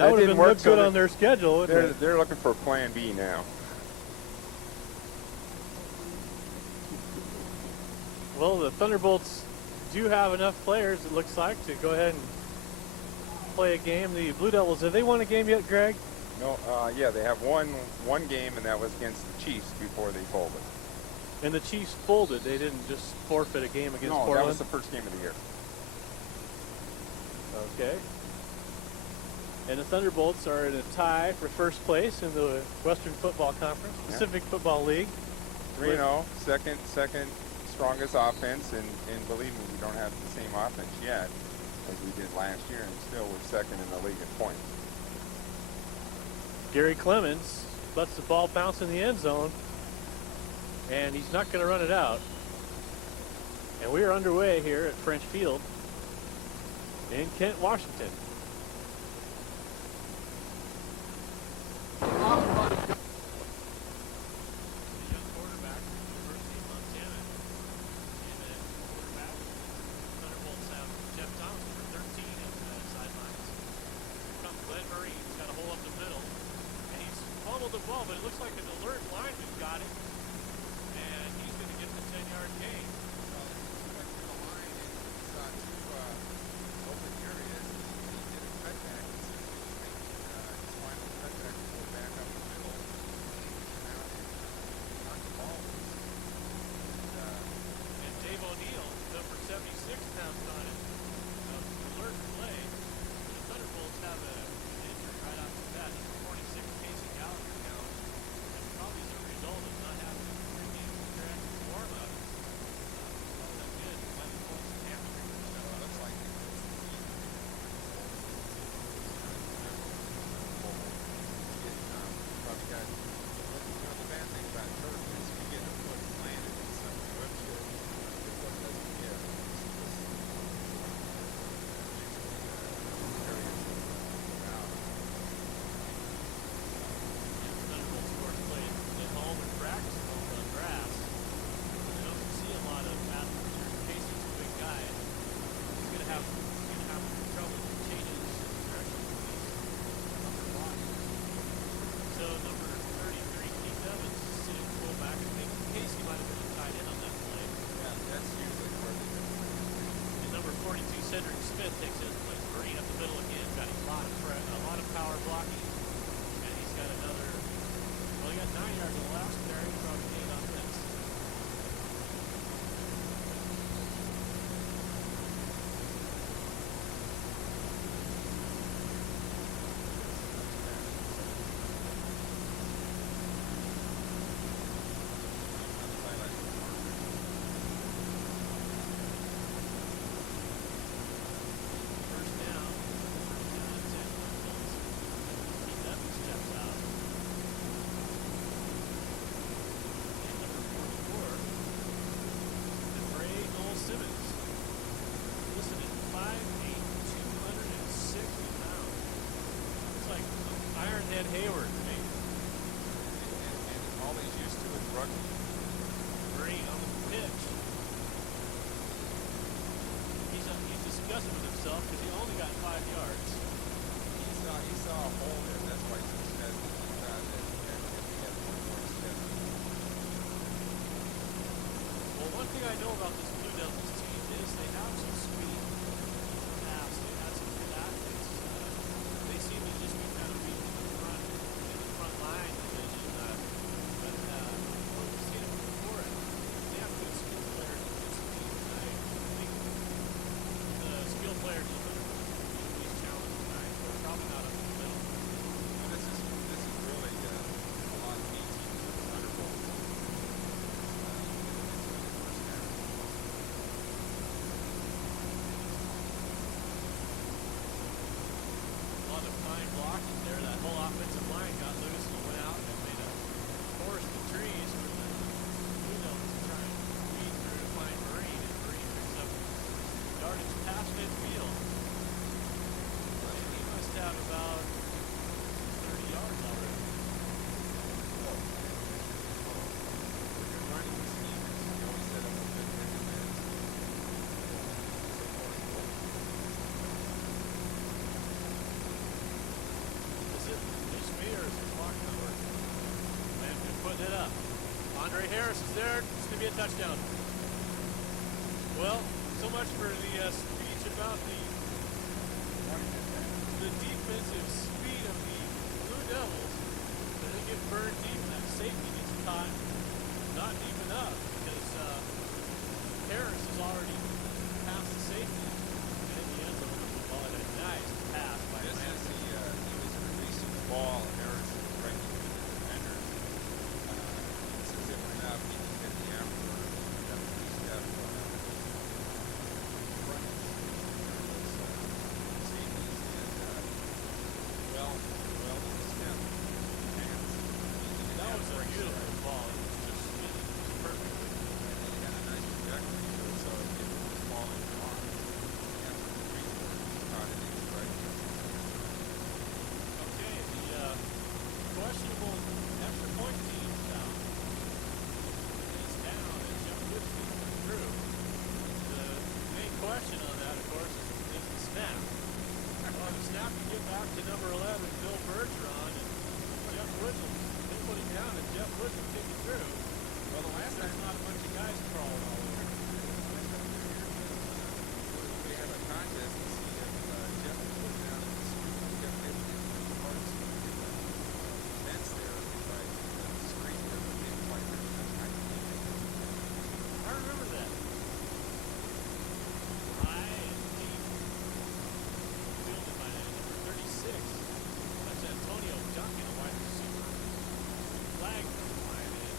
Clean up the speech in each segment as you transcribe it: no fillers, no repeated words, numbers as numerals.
That would have been looked good on their schedule. They're looking for Plan B now. Well, the Thunderbolts do have enough players, it looks like, to go ahead and play a game. The Blue Devils, have they won a game yet, Greg? No, yeah, they have one game, and that was against the Chiefs before they folded. And the Chiefs folded. They didn't just forfeit a game against Portland? No, that was the first game of the year. Okay. And the Thunderbolts are in a tie for first place in the Western Football Conference, Pacific Football League. 3-0, second strongest offense, and believe me, we don't have the same offense yet as we did last year, and still we're second in the league in points. Gary Clemens lets the ball bounce in the end zone, and he's not going to run it out. And we are underway here at French Field in Kent, Washington. Hayward to me. And all he's used to is rugby. Green on the pitch. He's disgusted with himself because he only got 5 yards. He saw a hole there. That's why he's disgusted. He thought that he had one more step. Well, one thing I know about this Blue Devils team is they have some speed. Fast. They have some good athletes. They seem to just be kind of weak in the front line division. But we've seen it before. They have good skill players in this team. I think the skill players in the these challenges tonight are probably not up in the middle. And this is really a lot of meat teams with the Thunderbolts. A lot of fine blocking there. That whole offensive line got loose and went out and made a forest of trees for the Blue Devils to try and weed through to find Marine, and Marine picks up yardage past midfield. And he must have about 30 yards already. Running the scheme, he always set up a good recommend. Is it just me or is the clock not working? Man, good putting it up. Andre Harris is there. It's going to be a touchdown. Well, So much for the speech about the defensive speed of the Blue Devils. They get burned deep, and that safety gets caught not deep enough because Harris has already passed the safety and in the end zone with the ball. A nice pass by Lance. He was releasing the ball. Harris was right between the defenders. This is it enough. He can get the afterward. Got a three-step front. Safeties and well in the step. That was a beautiful ball. It was just spinning perfectly. He got a nice trajectory to it, so if it was falling off, after the three-quarter, he caught it in his right. Okay, the questionable extra point team is down, and Jeff Whiskey through. The main question on that, of course, is the snap. Well, the snap to get back to number 11, Bill Bergeron, and Jeff Whitlam. They put him down, and Jeff Whitlam kicked it through. Well, the last time's not a bunch of guys crawling all over. We have a contest to see if Jeff was put down in the screen. Jeff maybe didn't do the parts of the fence there by the screen there, but didn't quite reach that high. I remember that. High and deep. Fielded by number 36. That's Antonio Duncan, a wide receiver. Flag flying in.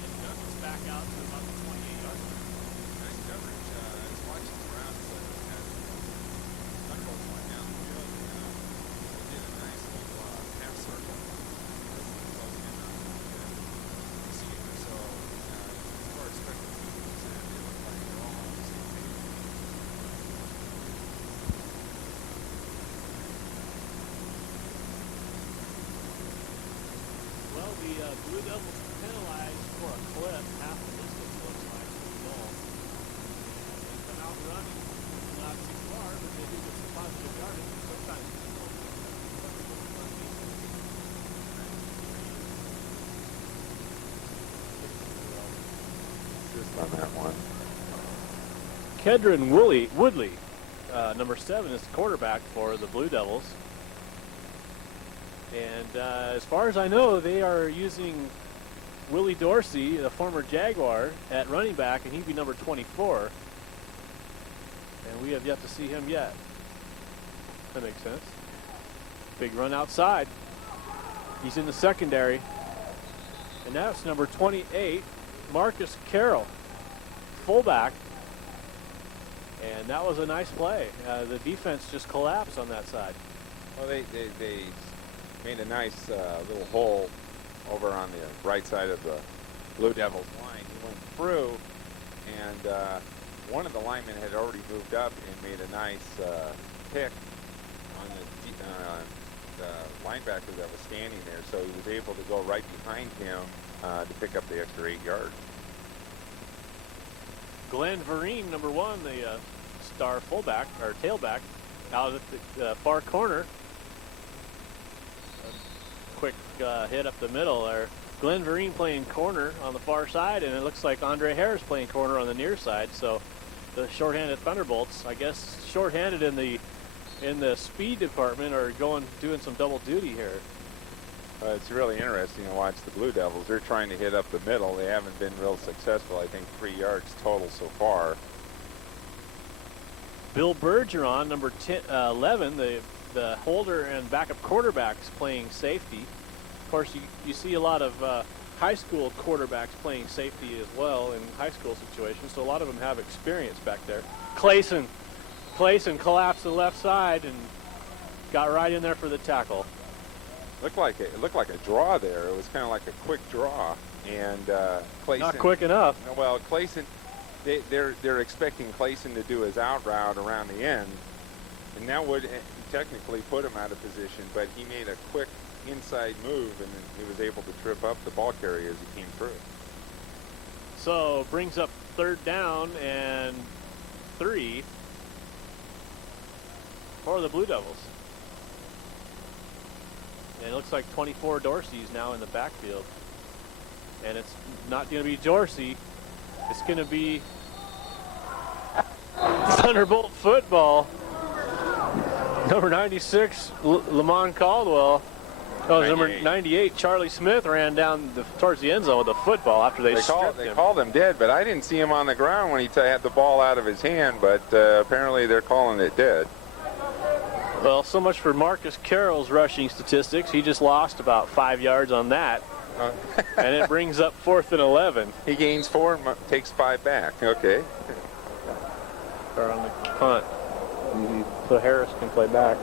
And Duncan's back out to about the 28-yard line. Nice coverage. I was watching the rounds as Tbolts went down the field. They did a nice little half circle. Close in on the receiver. So as far as special teams are concerned, they look like they're all on the same page. Well, the Blue Devils penalized for a clip half the distance, looks like, to the goal. They come out running, not too far, but they do get some positive yardage. Sometimes Just on that one. Kedron Woodley, number 7, is the quarterback for the Blue Devils. And as far as I know, they are using Willie Dorsey, the former Jaguar, at running back, and he'd be number 24. And we have yet to see him yet. That makes sense. Big run outside. He's in the secondary. And now it's number 28, Marcus Carroll, fullback. And that was a nice play. The defense just collapsed on that side. Well, they made a nice little hole over on the right side of the Blue Devils line. He went through, and one of the linemen had already moved up and made a nice pick on the linebacker that was standing there, so he was able to go right behind him to pick up the extra 8 yards. Glenn Vereen, number 1, the star fullback, or tailback, out at the far corner. Quick hit up the middle there. Glenn Vereen playing corner on the far side, and it looks like Andre Harris playing corner on the near side. So the shorthanded Thunderbolts, I guess, shorthanded in the speed department, are doing some double duty here. It's really interesting to watch the Blue Devils. They're trying to hit up the middle. They haven't been real successful. I think 3 yards total so far. Bill Bergeron, number 11, the holder and backup quarterbacks playing safety. Of course, you see a lot of high school quarterbacks playing safety as well in high school situations, so a lot of them have experience back there. Clayson collapsed to the left side and got right in there for the tackle. It looked like a draw there. It was kind of like a quick draw, and Clayson. Not quick enough. Well, Clayson, they're expecting Clayson to do his out route around the end, and that would technically put him out of position. But he made a quick inside move, and then he was able to trip up the ball carrier as he came through. So brings up 3rd down and 3 for the Blue Devils. And it looks like 24 Dorsey's now in the backfield. And it's not going to be Dorsey. It's going to be Thunderbolt football. Number 96, Lamont Caldwell. Oh, number 98, Charlie Smith ran down towards the end zone with a football after they stripped him. They called him dead, but I didn't see him on the ground when he had the ball out of his hand, but apparently they're calling it dead. Well, so much for Marcus Carroll's rushing statistics. He just lost about 5 yards on that. And it brings up 4th and 11. He gains 4 and takes 5 back. Okay. Or on the punt. So Harris can play back.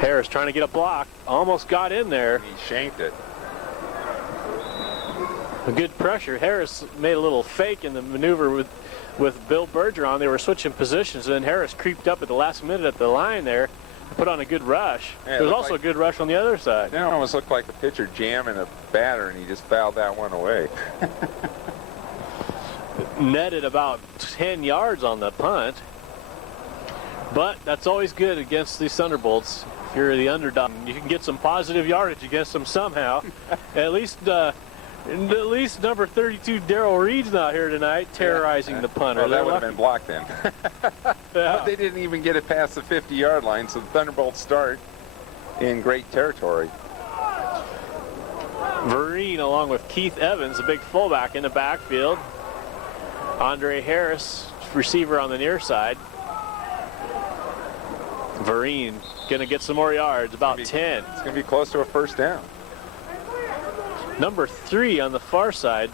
Harris trying to get a block. Almost got in there. He shanked it. A good pressure. Harris made a little fake in the maneuver with Bill Bergeron. They were switching positions, and then Harris creeped up at the last minute at the line there, put on a good rush. Yeah, there was also a good rush on the other side. It almost looked like a pitcher jamming a batter, and he just fouled that one away. Netted about 10 yards on the punt. But that's always good against these Thunderbolts. If you're the underdog, you can get some positive yardage against them somehow. At least number 32, Darrell Reed's not here tonight, terrorizing the punter. Well, that would have been blocked then. Yeah. But they didn't even get it past the 50-yard line, so the Thunderbolts start in great territory. Vereen along with Keith Evans, a big fullback in the backfield. Andre Harris, receiver on the near side. Vereen gonna get some more yards, about 10. It's gonna be close to a first down. Number 3 on the far side.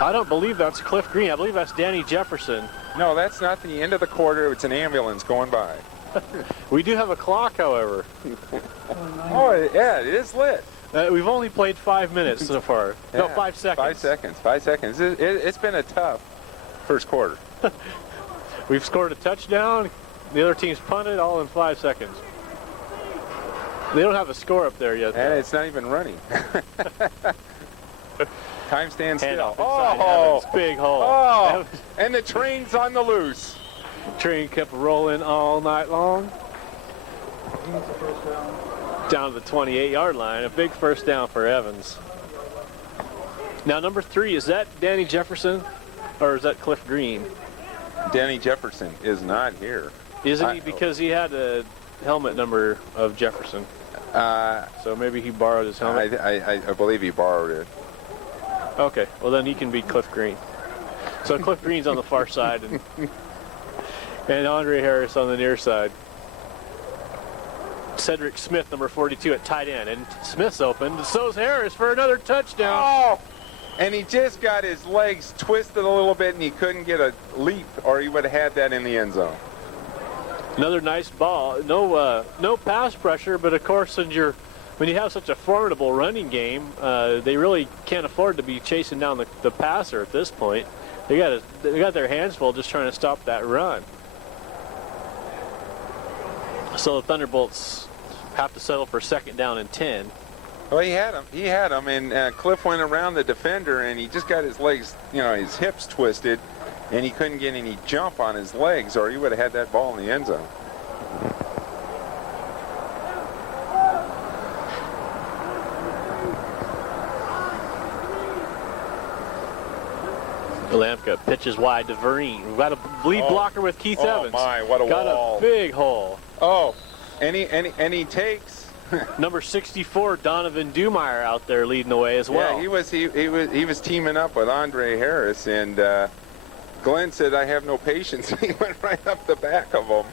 I don't believe that's Cliff Green. I believe that's Danny Jefferson. No, that's not the end of the quarter. It's an ambulance going by. We do have a clock, however. Oh, yeah, it is lit. We've only played 5 minutes so far. Yeah, No, 5 seconds. 5 seconds. 5 seconds. It's been a tough first quarter. We've scored a touchdown. The other team's punted all in 5 seconds. They don't have a score up there yet. And it's not even running. Time stands still. Oh, big hole. Oh, and the train's on the loose. Train kept rolling all night long. Down to the 28-yard line. A big first down for Evans. Now, number 3, is that Danny Jefferson or is that Cliff Green? Danny Jefferson is not here. Isn't he? Because he had a helmet number of Jefferson. So maybe he borrowed his helmet? I believe he borrowed it. Okay, well then he can be Cliff Green. So Cliff Green's on the far side and Andre Harris on the near side. Cedric Smith, number 42 at tight end. And Smith's open, so's Harris for another touchdown. Oh! And he just got his legs twisted a little bit and he couldn't get a leap or he would have had that in the end zone. Another nice ball. No pass pressure, but of course when you have such a formidable running game, they really can't afford to be chasing down the passer at this point. They got their hands full just trying to stop that run. So the Thunderbolts have to settle for 2nd down and 10. Well, he had him, and Cliff went around the defender, and he just got his legs, his hips twisted, and he couldn't get any jump on his legs, or he would have had that ball in the end zone. Lampka pitches wide to Vereen. We've got a lead blocker with Keith Evans. Oh my, what a got wall. A big hole. Oh, and he takes. Number 64, Donovan Dumeyer out there leading the way as well. Yeah, he was teaming up with Andre Harris, and Glenn said, "I have no patience." He went right up the back of him.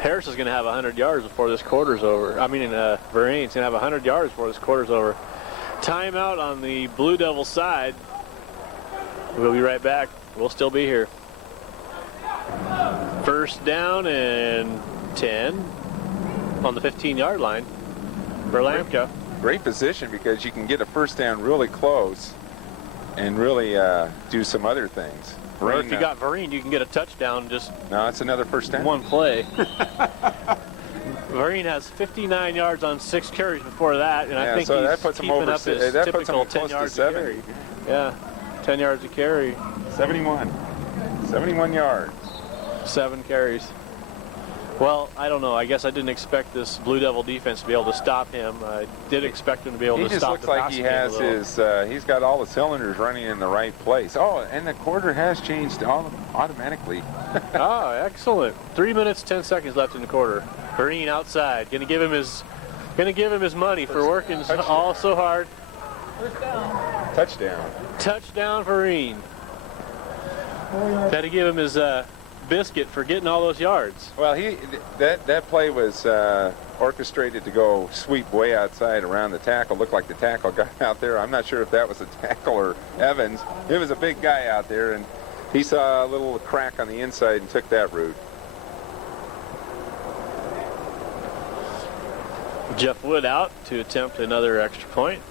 Harris is going to have 100 yards before this quarter's over. I mean, Vereen's going to have 100 yards before this quarter's over. Timeout on the Blue Devil side. We'll be right back. We'll still be here. First down and 10 on the 15-yard line for Lampka. Great position because you can get a first down really close and really do some other things. Or if you got Vereen, you can get a touchdown just no, it's another first down. One play. Vereen has 59 yards on 6 carries before that, and I think so he's that puts him keeping over, up his that typical puts him 10 close yards to a 70. carry. Yeah, 10 yards a carry. 71 yards. 7 carries. Well, I don't know. I guess I didn't expect this Blue Devil defense to be able to stop him. I did expect him to be able He to just stop looks the like passing he game a has little. his, he's got all the cylinders running in the right place. Oh, and the quarter has changed automatically. Oh, excellent. 3 minutes, 10 seconds left in the quarter. Vereen outside. Gonna give him his money for working all so hard. Touchdown. Touchdown, Vereen. Had to give him his biscuit for getting all those yards. Well, that play was orchestrated to go sweep way outside around the tackle. Looked like the tackle got out there. I'm not sure if that was a tackle or Evans. It was a big guy out there, and he saw a little crack on the inside and took that route. Jeff Wood out to attempt another extra point.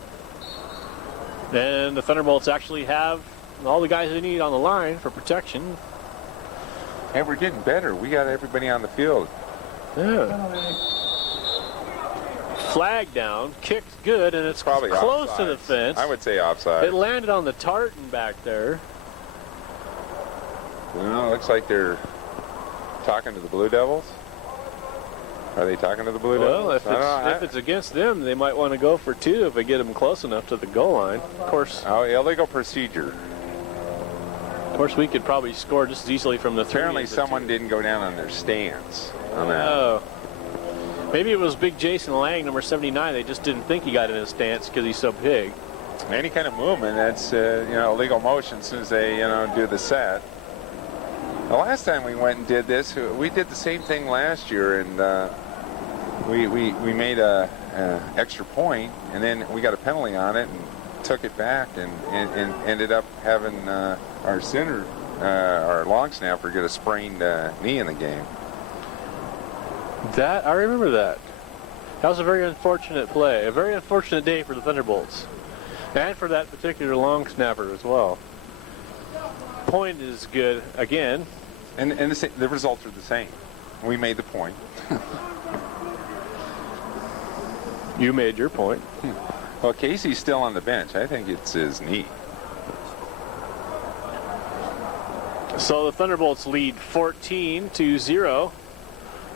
And the Thunderbolts actually have all the guys they need on the line for protection. And we're getting better. We got everybody on the field. Yeah. Flag down, kicked good, and it's Probably close offsides. to the fence. I would say offside. It landed on the tartan back there. Well, it looks like they're talking to the Blue Devils. Are they talking to the Blue Well, Devils? if it's against them, they might want to go for two if they get them close enough to the goal line. Of course, illegal procedure. we could probably score just as easily from the three. Apparently as the someone two. didn't go down on their stance on that. Oh. Maybe it was big Jason Lang, number 79. They just didn't think he got in his stance because he's so big. Any kind of movement, that's illegal motion as soon as they do the set. The last time we went and did this, we did the same thing last year, and we made a extra point, and then we got a penalty on it and took it back, and ended up having our center, our long snapper, get a sprained knee in the game. I remember that. That was a very unfortunate play. A very unfortunate day for the Thunderbolts. And for that particular long snapper as well. Point is good again. And the results are the same. We made the point. You made your point. Well, Casey's still on the bench. I think it's his knee. So the Thunderbolts lead 14-0.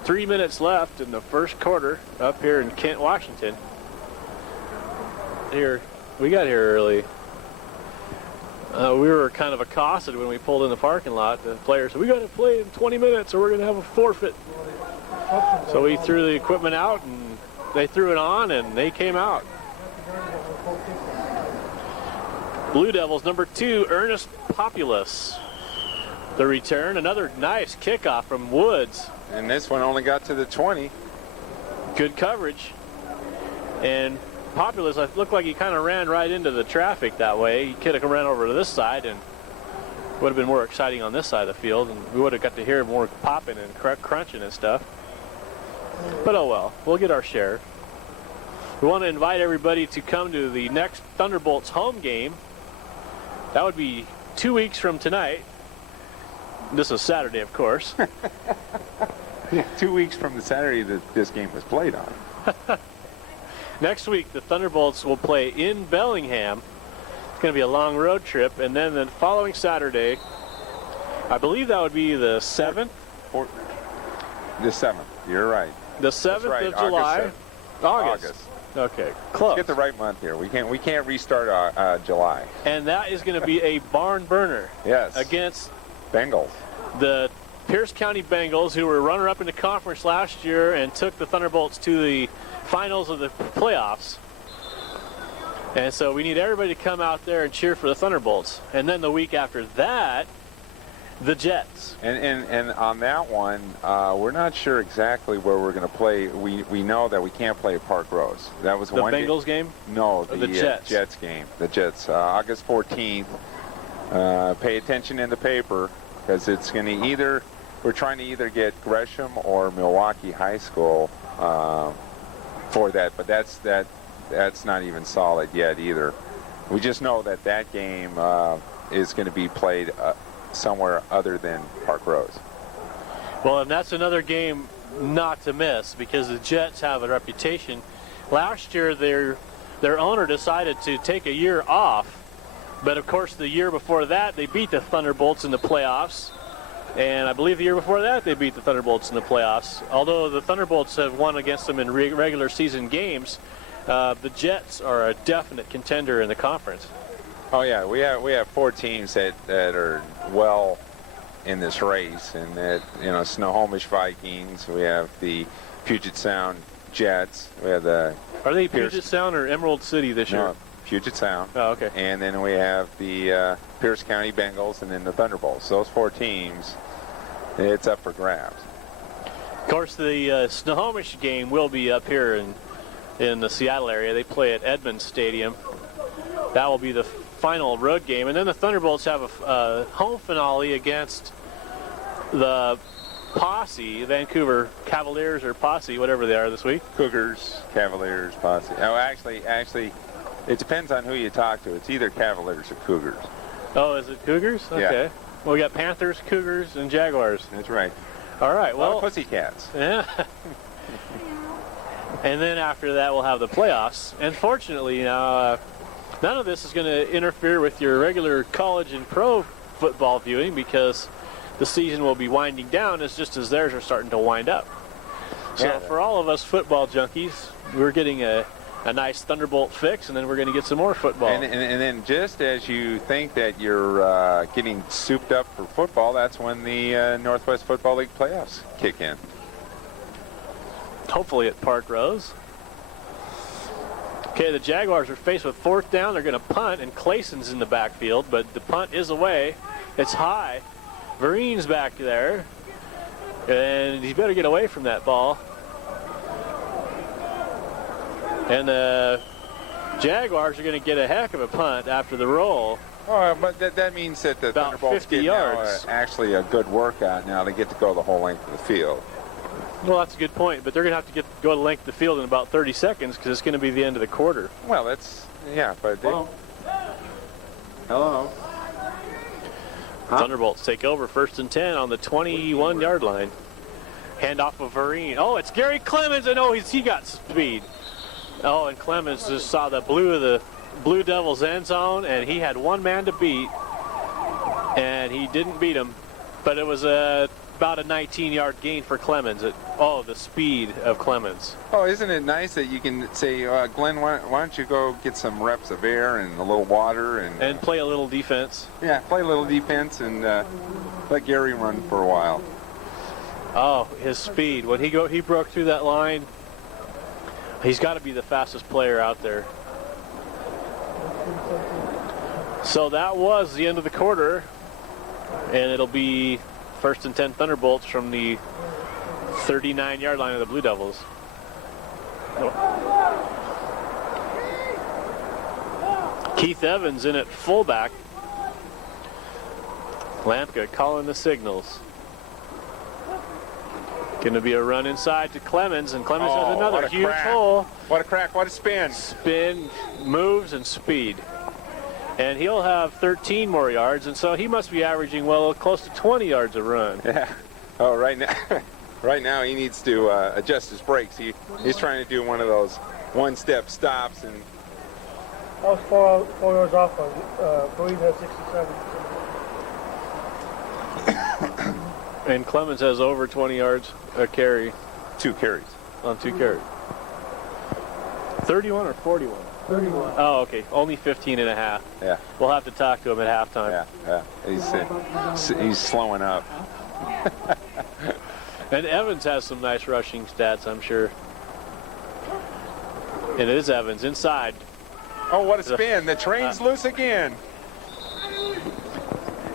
3 minutes left in the first quarter up here in Kent, Washington. We got here early. We were kind of accosted when we pulled in the parking lot. The players said, we got to play in 20 minutes or we're going to have a forfeit. So we threw the equipment out and they threw it on and they came out. Blue Devils number 2, Ernest Populus. The return, another nice kickoff from Woods. And this one only got to the 20. Good coverage. And Populus, it looked like he kind of ran right into the traffic that way. He could have ran over to this side and would have been more exciting on this side of the field, and we would have got to hear more popping and crunching and stuff. But oh well, we'll get our share. We want to invite everybody to come to the next Thunderbolts home game. That would be 2 weeks from tonight. This is Saturday, of course. 2 weeks from the Saturday that this game was played on. Next week, the Thunderbolts will play in Bellingham. It's going to be a long road trip. And then the following Saturday, I believe that would be the 7th? The 7th, you're right. The 7th right, of July? August. Okay, close. Get the right month here. We can't restart July. And that is going to be a barn burner. Yes. Against Bengals. the Pierce County Bengals, who were runner-up in the conference last year and took the Thunderbolts to the finals of the playoffs. And so we need everybody to come out there and cheer for the Thunderbolts. And then the week after that, the Jets. And on that one, we're not sure exactly where we're going to play. We know that we can't play at Park Rose. That was The one Bengals game? No, Or the Jets. Jets game. The Jets, August 14th. Pay attention in the paper, because it's going to we're trying to either get Gresham or Milwaukee High School for that, but that's not even solid yet either. We just know that game is going to be played somewhere other than Park Rose. Well, and that's another game not to miss, because the Jets have a reputation. Last year, their owner decided to take a year off, but of course the year before that they beat the Thunderbolts in the playoffs, And I believe the year before that they beat the Thunderbolts in the playoffs. Although the Thunderbolts have won against them in regular season games, the Jets are a definite contender in the conference. Oh yeah, we have 4 teams that are well in this race, and that, you know, Snohomish Vikings. We have the Puget Sound Jets. We have the Are they Puget Sound or Emerald City this year? No, Puget Sound. Oh, okay. And then we have the Pierce County Bengals, and then the Thunderbolts. Those 4 teams, it's up for grabs. Of course, the Snohomish game will be up here in the Seattle area. They play at Edmonds Stadium. That will be the final road game. And then the Thunderbolts have a home finale against the Posse, Vancouver Cavaliers or Posse, whatever they are this week. Cougars, Cavaliers, Posse. Oh, actually, it depends on who you talk to. It's either Cavaliers or Cougars. Oh, is it Cougars? Okay. Yeah. Well, we got Panthers, Cougars, and Jaguars. That's right. All right. A lot Well, of Pussycats. yeah. And then after that, we'll have the playoffs. And fortunately, now none of this is going to interfere with your regular college and pro football viewing, because the season will be winding down just as theirs are starting to wind up. So Yeah. for all of us football junkies, we're getting a nice Thunderbolt fix, and then we're going to get some more football. And then just as you think that you're getting souped up for football, that's when the Northwest Football League playoffs kick in. Hopefully at Park Rose. Okay, the Jaguars are faced with 4th down. They're going to punt, and Clayson's in the backfield, but the punt is away. It's high. Vereen's back there, and he better get away from that ball. And the Jaguars are going to get a heck of a punt after the roll. Oh, but that means that the About Thunderbolts 50 get yards. now, actually a good workout now. They get to go the whole length of the field. Well, that's a good point, but they're going to have to go the length of the field in about 30 seconds because it's going to be the end of the quarter. Well, that's, yeah, but they... Hello. Huh? Thunderbolts take over 1st and 10 on the 21-yard line. Handoff of Vereen. Oh, it's Gary Clemens, and oh, he got speed. Oh, and Clemens just saw the Blue Devils end zone, and he had one man to beat, and he didn't beat him, but it was about a 19-yard gain for Clemens. The speed of Clemens. Oh, isn't it nice that you can say, Glenn, why don't you go get some reps of air and a little water and play a little defense. Yeah, play a little defense and let Gary run for a while. Oh, his speed. When he broke through that line, he's got to be the fastest player out there. So that was the end of the quarter, and it'll be 1st and 10 Thunderbolts from the 39-yard line of the Blue Devils. Keith Evans in at fullback. Lampka calling the signals. Going to be a run inside to Clemens, and Clemens has another huge hole. What a crack, what a spin. Spin, moves, and speed. And he'll have 13 more yards, and so he must be averaging, well, close to 20 yards a run. Yeah. Oh, right now he needs to adjust his brakes. He's trying to do one of those one-step stops. And I was 4 yards off on Breed has 67. And Clemens has over 20 yards a carry. 2 carries. On 2 carries. 31 or 41? 31. Oh, okay. Only 15 and a half. Yeah. We'll have to talk to him at halftime. Yeah. He's slowing up. And Evans has some nice rushing stats, I'm sure. And it is Evans inside. Oh, what a spin. The train's loose again.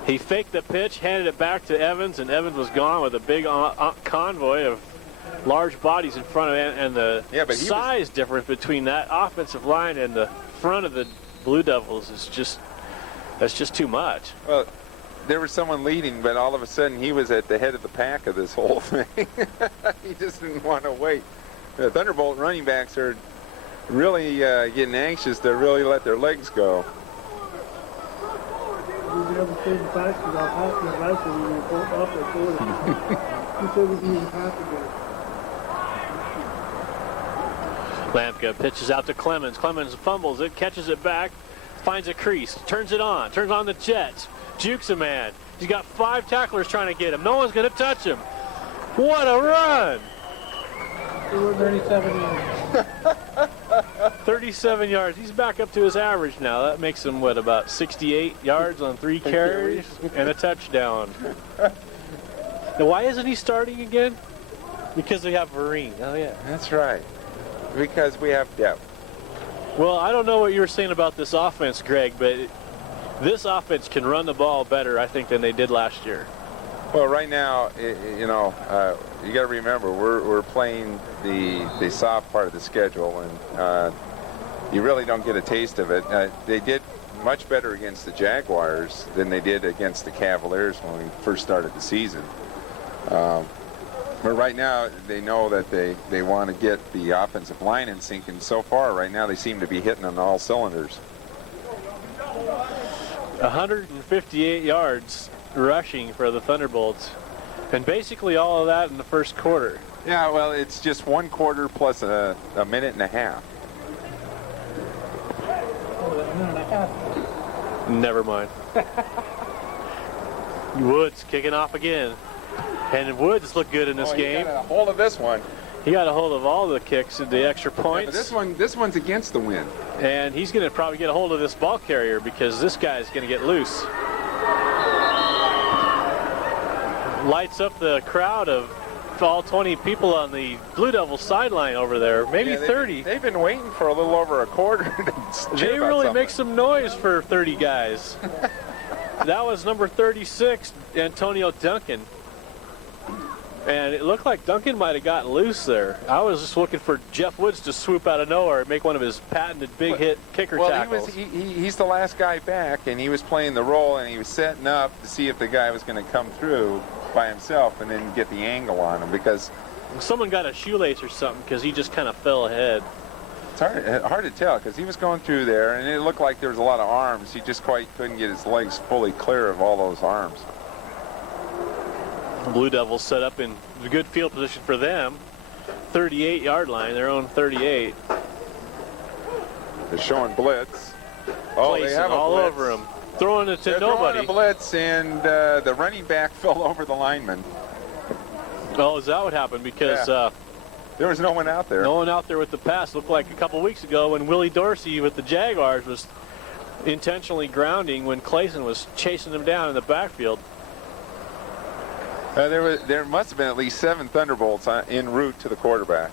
He faked the pitch, handed it back to Evans, and Evans was gone with a big convoy of large bodies in front of him, and the size difference between that offensive line and the front of the Blue Devils is that's just too much. Well, there was someone leading, but all of a sudden he was at the head of the pack of this whole thing. He just didn't want to wait. The Thunderbolt running backs are really getting anxious to really let their legs go. We never stayed in pass without passing the last one. We were both up at 40. We said we didn't even pass again. Lampka pitches out to Clemens. Clemens fumbles it, catches it back, finds a crease, turns on the Jets, jukes a man, He's got 5 tacklers trying to get him. No one's going to touch him. What a run! He was 37 years. 37 yards. He's back up to his average now. That makes him, what, about 68 yards on 3 carries and a touchdown. Now, why isn't he starting again? Because we have Vereen. Oh, yeah. That's right. Because we have depth. Well, I don't know what you were saying about this offense, Greg, but this offense can run the ball better, I think, than they did last year. Well, right now, you got to remember we're playing the soft part of the schedule, and you really don't get a taste of it. They did much better against the Jaguars than they did against the Cavaliers when we first started the season. But right now, they know that they want to get the offensive line in sync, and so far, right now, they seem to be hitting on all cylinders. 158 yards rushing for the Thunderbolts, and basically all of that in the first quarter. Yeah, well, it's just 1 quarter plus a minute and a half. Never mind. Woods kicking off again. And Woods looked good in this game. He got a hold of this one. He got a hold of all the kicks and the extra points. Yeah, but this one's against the wind. And he's going to probably get a hold of this ball carrier because this guy's going to get loose. Lights up the crowd of all 20 people on the Blue Devils sideline over there, maybe 30. They've been waiting for a little over a quarter to They really make some noise for 30 guys. That was number 36, Antonio Duncan. And it looked like Duncan might have gotten loose there. I was just looking for Jeff Woods to swoop out of nowhere and make one of his patented big hit kicker tackles. He's the last guy back, and he was playing the role, and he was setting up to see if the guy was going to come through by himself and then get the angle on him, because someone got a shoelace or something because he just kind of fell ahead. It's hard to tell because he was going through there, and it looked like there was a lot of arms. He just quite couldn't get his legs fully clear of all those arms. The Blue Devils set up in a good field position for them. 38-yard line, their own 38. They're showing blitz. Oh, they have a all blitz. over him. Throwing it to nobody. Throwing a blitz, and the running back fell over the lineman. Oh, is that what happened? Because there was no one out there. No one out there with the pass. Looked like a couple weeks ago when Willie Dorsey with the Jaguars was intentionally grounding when Clayson was chasing him down in the backfield. There must have been at least 7 Thunderbolts en route to the quarterback.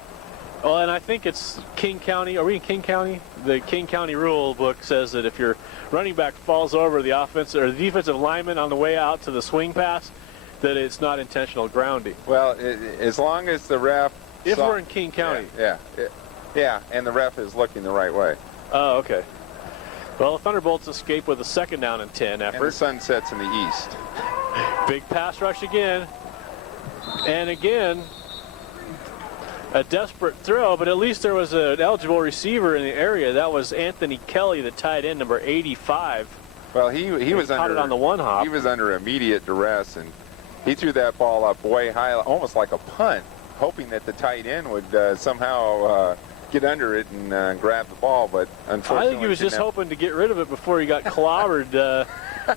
Well, and I think it's King County. Are we in King County? The King County rule book says that if your running back falls over the offense or the defensive lineman on the way out to the swing pass, that it's not intentional grounding. Well, as long as the ref... If we're in King County. Yeah, and the ref is looking the right way. Oh, okay. Well, the Thunderbolts escape with a 2nd down and 10 effort. And the sun sets in the east. Big pass rush again. And again, a desperate throw, but at least there was an eligible receiver in the area. That was Anthony Kelly, the tight end, number 85. Well, he was caught it on the one hop. He was under immediate duress, and he threw that ball up way high, almost like a punt, hoping that the tight end would somehow get under it and grab the ball, but unfortunately... I think he was just hoping to get rid of it before he got clobbered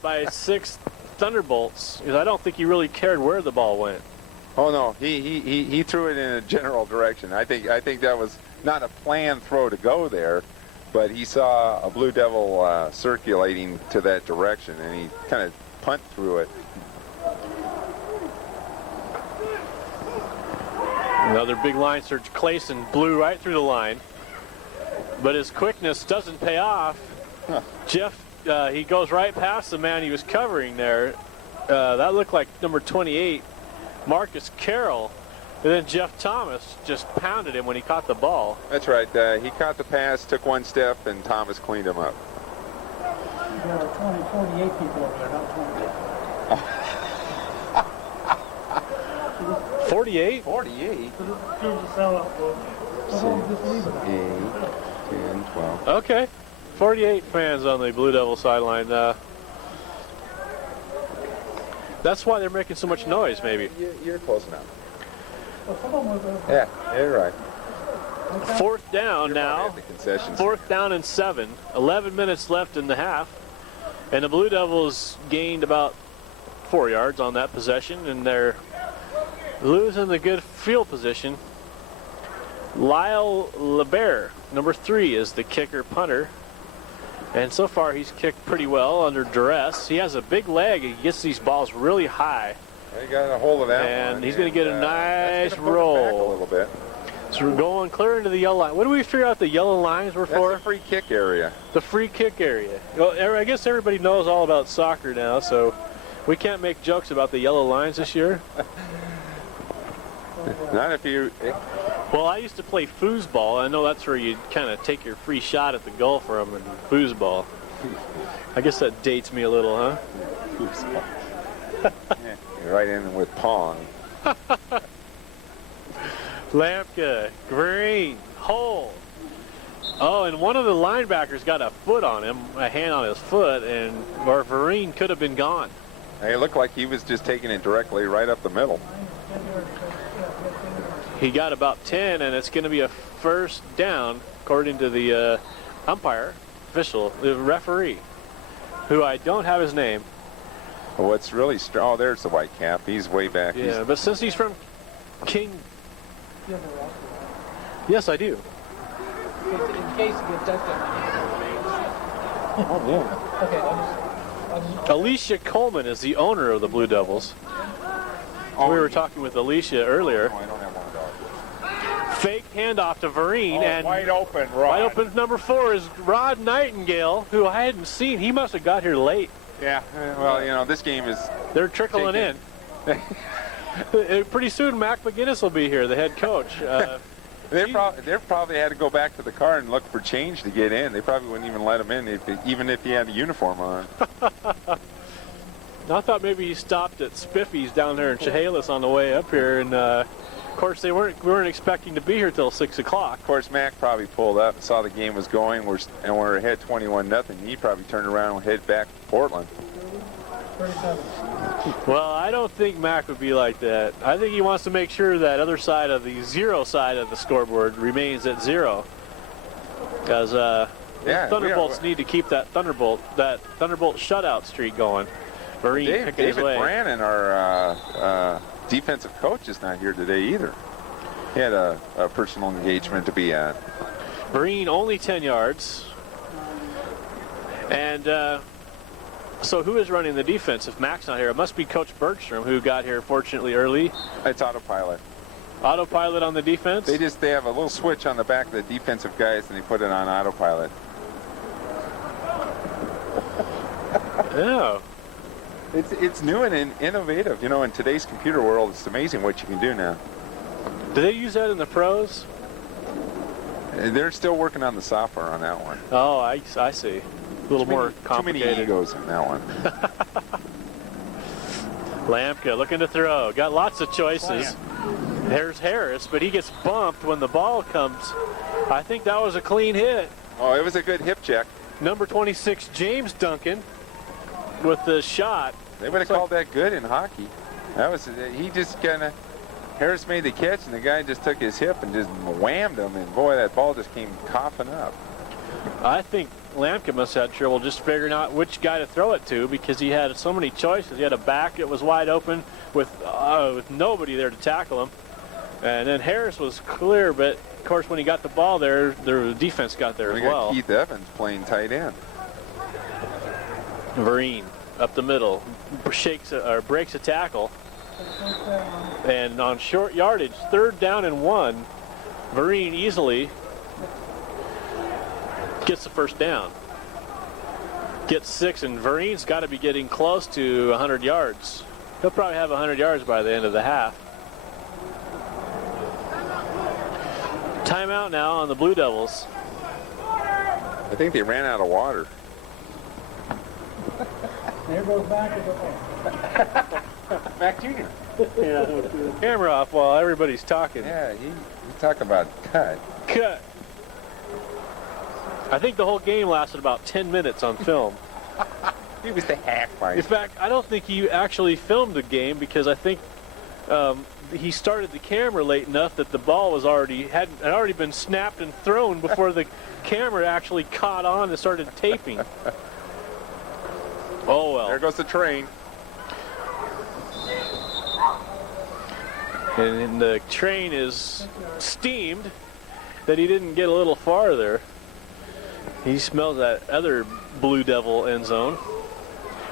by 6 Thunderbolts, because I don't think he really cared where the ball went. Oh no, he threw it in a general direction. I think that was not a planned throw to go there, but he saw a Blue Devil circulating to that direction, and he kind of punt through it. Another big line search. Clayson blew right through the line, but his quickness doesn't pay off. Jeff, he goes right past the man he was covering there. That looked like number 28, Marcus Carroll. And then Jeff Thomas just pounded him when he caught the ball. That's right. He caught the pass, took one step, and Thomas cleaned him up. There are 48 people over there, not 28. 48? 48? Here's the sellout book. 6, 8, 10, 12. Okay. 48 fans on the Blue Devil sideline. That's why they're making so much noise, maybe. You're close enough. Well, someone was Yeah, you're right. 4th down now. At the concessions. 4th down and 7. 11 minutes left in the half. And the Blue Devils gained about 4 yards on that possession, and they're losing the good field position. Lyle LeBert, number 3, is the kicker punter. And so far he's kicked pretty well under duress. He has a big leg. He gets these balls really high. He got a hold of that and one. He's going to get a nice that's gonna put him back roll. a little bit. So we're going clear into the yellow line. What do we figure out the yellow lines were That's for? the free kick area. The free kick area. Well, I guess everybody knows all about soccer now, so we can't make jokes about the yellow lines this year. Not if you... Well, I used to play foosball. I know that's where you kind of take your free shot at the goal from in foosball. I guess that dates me a little, huh? Yeah, you're right in with Pong. Lampka, green, hole. Oh, and one of the linebackers got a foot on him, a hand on his foot, and or Vereen could have been gone. It looked like he was just taking it directly right up the middle. He got about 10, and it's going to be a first down, according to the umpire, official, the referee, who I don't have his name. What's really strong? Oh, there's the white cap. He's way back. Yeah, but since he's from King... Yes, I do. In case you get touchdown. Oh, yeah. Okay, Alicia Coleman is the owner of the Blue Devils. Oh, We were talking with Alicia earlier. Oh, I don't have one of those. Fake handoff to Vereen, and wide open, Rod. wide open number 4 is Rod Nightingale, who I hadn't seen. He must have got here late. Yeah, well, you know, this game is... They're trickling in. Pretty soon, Mac McGinnis will be here, the head coach. They probably had to go back to the car and look for change to get in. They probably wouldn't even let him in, even if he had a uniform on. I thought maybe he stopped at Spiffy's down there in Chehalis on the way up here, and of course we weren't expecting to be here till 6 o'clock. Of course, Mac probably pulled up and saw the game was going, and we're ahead 21-0. He probably turned around and headed back to Portland. 37. Well, I don't think Mac would be like that. I think he wants to make sure that other side of the 0 side of the scoreboard remains at 0, because Thunderbolts need to keep that Thunderbolt shutout streak going. Vereen picking his David way. Brannon, our defensive coach, is not here today either. He had a personal engagement to be at. Vereen only 10 yards. And so who is running the defense if Mac's not here? It must be Coach Bergstrom, who got here fortunately early. It's autopilot. Autopilot on the defense? They have a little switch on the back of the defensive guys, and they put it on autopilot. Yeah. It's new and innovative. You know, in today's computer world, it's amazing what you can do now. Do they use that in the pros? They're still working on the software on that one. Oh, I see. A little more complicated. Too many egos in that one. Lampka looking to throw. Got lots of choices. There's Harris, but he gets bumped when the ball comes. I think that was a clean hit. Oh, it was a good hip check. Number 26, James Duncan, with the shot. They would have called that good in hockey. That was, he just kind of, Harris made the catch, and the guy just took his hip and just whammed him, and boy, that ball just came coughing up. I think Lampka must have had trouble just figuring out which guy to throw it to, because he had so many choices. He had a back that was wide open with nobody there to tackle him. And then Harris was clear, but of course when he got the ball there, the defense got there as well. We got Keith Evans playing tight end. Vereen up the middle, breaks a tackle. And on short yardage, 3rd down and 1, Vereen easily gets the first down. Gets 6, and Vereen's got to be getting close to 100 yards. He'll probably have 100 yards by the end of the half. Timeout now on the Blue Devils. I think they ran out of water. There goes back to the Mac Jr. Camera off while everybody's talking. Yeah, you talk about cut. Cut. I think the whole game lasted about 10 minutes on film. He was the half-fight. In fact, I don't think he actually filmed the game, because I think he started the camera late enough that the ball was had already been snapped and thrown before the camera actually caught on and started taping. Oh well. There goes the train. And the train is steamed that he didn't get a little farther. He smells that other Blue Devil end zone.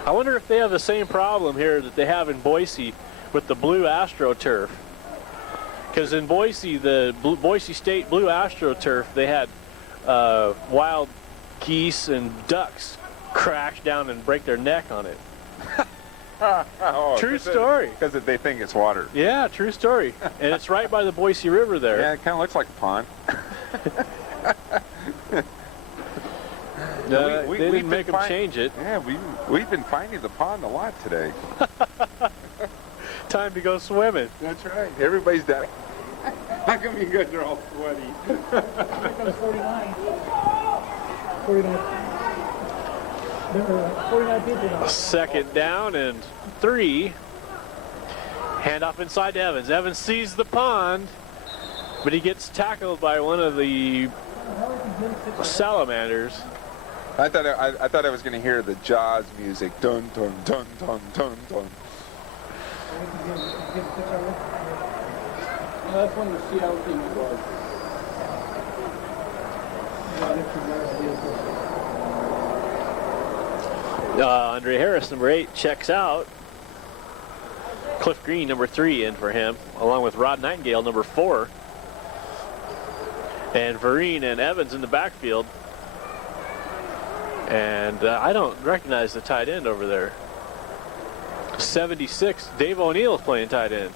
I wonder if they have the same problem here that they have in Boise with the Blue AstroTurf. Because in Boise, the Boise State Blue AstroTurf, they had wild geese and ducks crash down and break their neck on it. Oh, True story. Because they think it's water. Yeah, true story. And it's right by the Boise River there. Yeah, it kind of looks like a pond. They didn't make them change it. Yeah, we've been finding the pond a lot today. Time to go swimming. That's right. Everybody's down. How come you guys are all sweaty? Here comes 49. 49. There are 49 people now. Second down and 3. Handoff inside to Evans. Evans sees the pond, but he gets tackled by one of the salamanders. I thought I was going to hear the Jaws music. Dun dun dun dun dun dun. That's one of the Seattle teams was. Andre Harris, number 8, checks out. Cliff Green, number 3, in for him, along with Rod Nightingale, number 4. And Vereen and Evans in the backfield. And I don't recognize the tight end over there. 76, Dave O'Neill's playing tight end.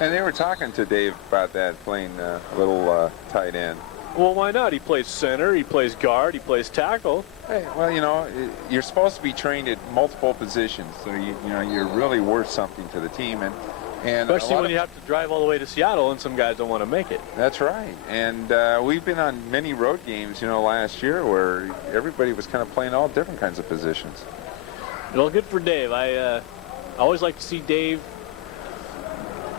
And they were talking to Dave about that, playing little tight end. Well, why not? He plays center, he plays guard, he plays tackle. Hey, well, you know, you're supposed to be trained at multiple positions, so you know you're really worth something to the team, and especially when you have to drive all the way to Seattle, and some guys don't want to make it. That's right. And we've been on many road games, you know, last year where everybody was kind of playing all different kinds of positions. Well, good for Dave. I always like to see Dave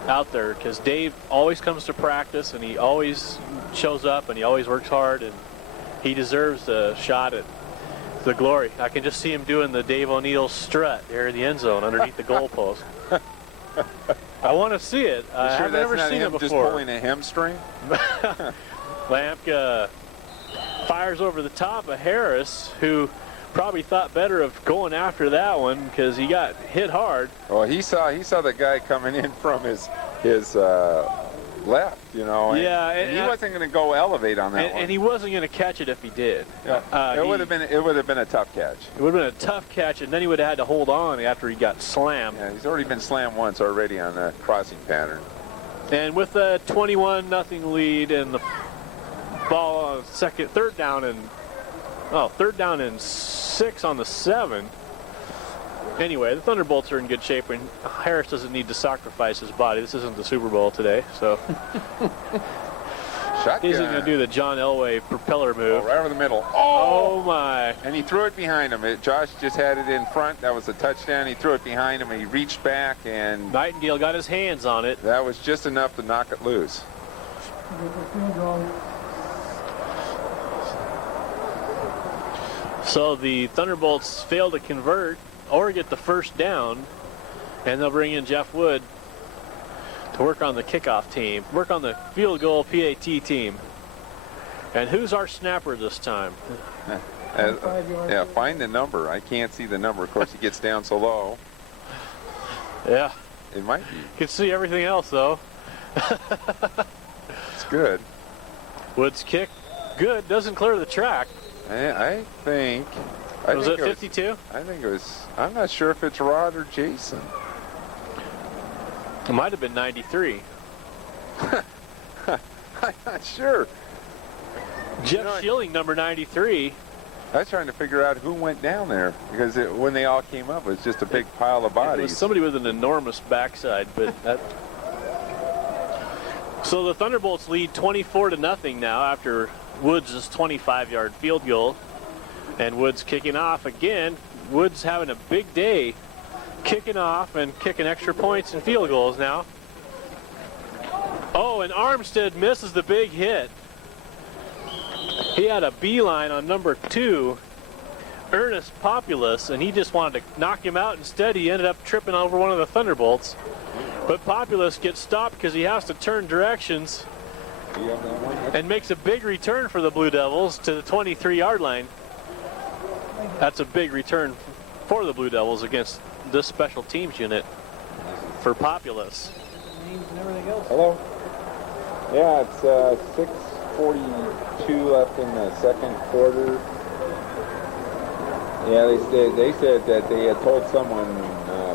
out there because Dave always comes to practice and he always shows up and he always works hard and he deserves a shot at the glory. I can just see him doing the Dave O'Neill strut there in the end zone underneath the goalpost. I want to see it. I've never seen it before. Just pulling a hamstring. Lampka fires over the top of Harris, who probably thought better of going after that one because he got hit hard. Well, he saw the guy coming in from his left, you know. And he wasn't going to go elevate on that one. And he wasn't going to catch it if he did. Yeah. It would have been a tough catch. It would have been a tough catch, and then he would have had to hold on after he got slammed. Yeah, he's already been slammed once already on the crossing pattern. And with a 21-0 lead and the ball on third down and 6 on the 7. Anyway, the Thunderbolts are in good shape, and Harris doesn't need to sacrifice his body. This isn't the Super Bowl today, so he's going to do the John Elway propeller move. Oh, right over the middle. Oh my! And he threw it behind him. Josh just had it in front. That was a touchdown. He threw it behind him, and he reached back, and Nightingale got his hands on it. That was just enough to knock it loose. So the Thunderbolts fail to convert or get the first down, and they'll bring in Jeff Wood to work on the kickoff team, work on the field goal PAT team. And who's our snapper this time? Yeah, find the number. I can't see the number. Of course, he gets down so low. Yeah. It might be. You can see everything else, though. It's good. Wood's kick, good. Doesn't clear the track. I think. Was it 52? I think it was. I'm not sure if it's Rod or Jason. It might have been 93. I'm not sure. Jeff Schilling, number 93. I was trying to figure out who went down there because when they all came up, it was just a big pile of bodies. It was somebody with an enormous backside, but that. So the Thunderbolts lead 24-0 now after Woods' 25-yard field goal. And Woods kicking off again. Woods having a big day kicking off and kicking extra points and field goals now. Oh, and Armstead misses the big hit. He had a beeline on number 2, Ernest Populus, and he just wanted to knock him out. Instead, he ended up tripping over one of the Thunderbolts. But Populous gets stopped because he has to turn directions Do you have that one? and makes a big return for the Blue Devils to the 23-yard line. That's a big return for the Blue Devils against this special teams unit for Populous. Names and everything else. Hello? Yeah, it's 6:42 left in the second quarter. Yeah, they said that they had told someone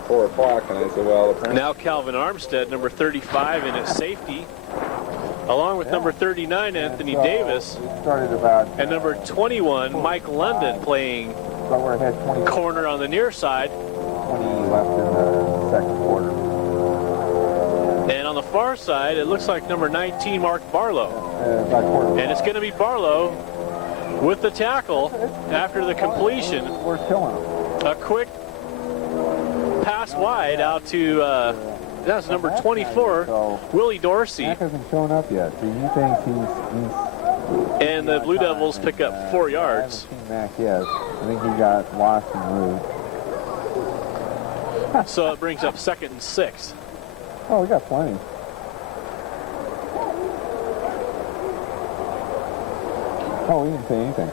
4 o'clock, and I said, well, apparently. Now Calvin Armstead, number 35 in at safety, along with number 39, Anthony Davis, We started about, and number 21, Mike London, playing somewhere ahead 20 corner on the near side. 20 left in the second quarter. And on the far side, it looks like number 19, Mark Barlow. About quarter. And it's going to be Barlow with the tackle after the completion. We're killing them. A quick pass wide out to, that's number 24, Willie Dorsey. Mac hasn't shown up yet. Do you think he's And the Blue Devils pick up 4 yards. I haven't seen Mac yet. I think he got lost en route. So it brings up 2nd and 6. Oh, we got plenty. Oh, we didn't say anything.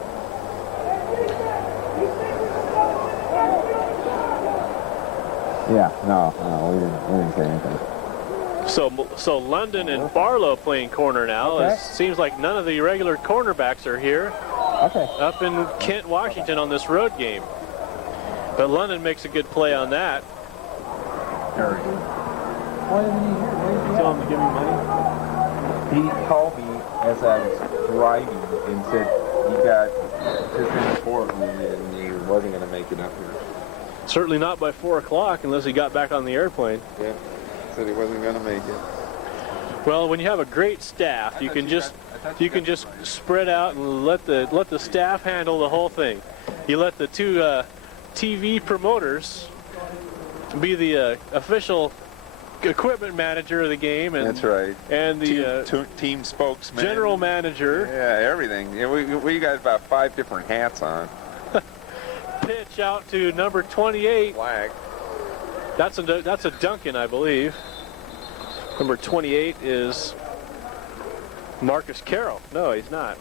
Yeah, no, we didn't say anything. So London and Barlow playing corner now. Okay. It seems like none of the regular cornerbacks are here Okay. up in Kent, Washington on this road game. But London makes a good play on that. Very good. Why isn't he here? Why isn't he Tell him to give me money. He called me as I was driving and said he got just in the courtroom and he wasn't going to make it up here. Certainly not by 4 o'clock unless he got back on the airplane. Yeah, said he wasn't going to make it. Well, when you have a great staff, you can just spread out and let the staff handle the whole thing. You let the two TV promoters be the official equipment manager of the game, and That's right. and the Team spokesman. general manager. Yeah, everything. Yeah, we got about 5 different hats on. Pitch out to number 28. Flag. That's a Duncan, I believe. Number 28 is Marcus Carroll. No, he's not.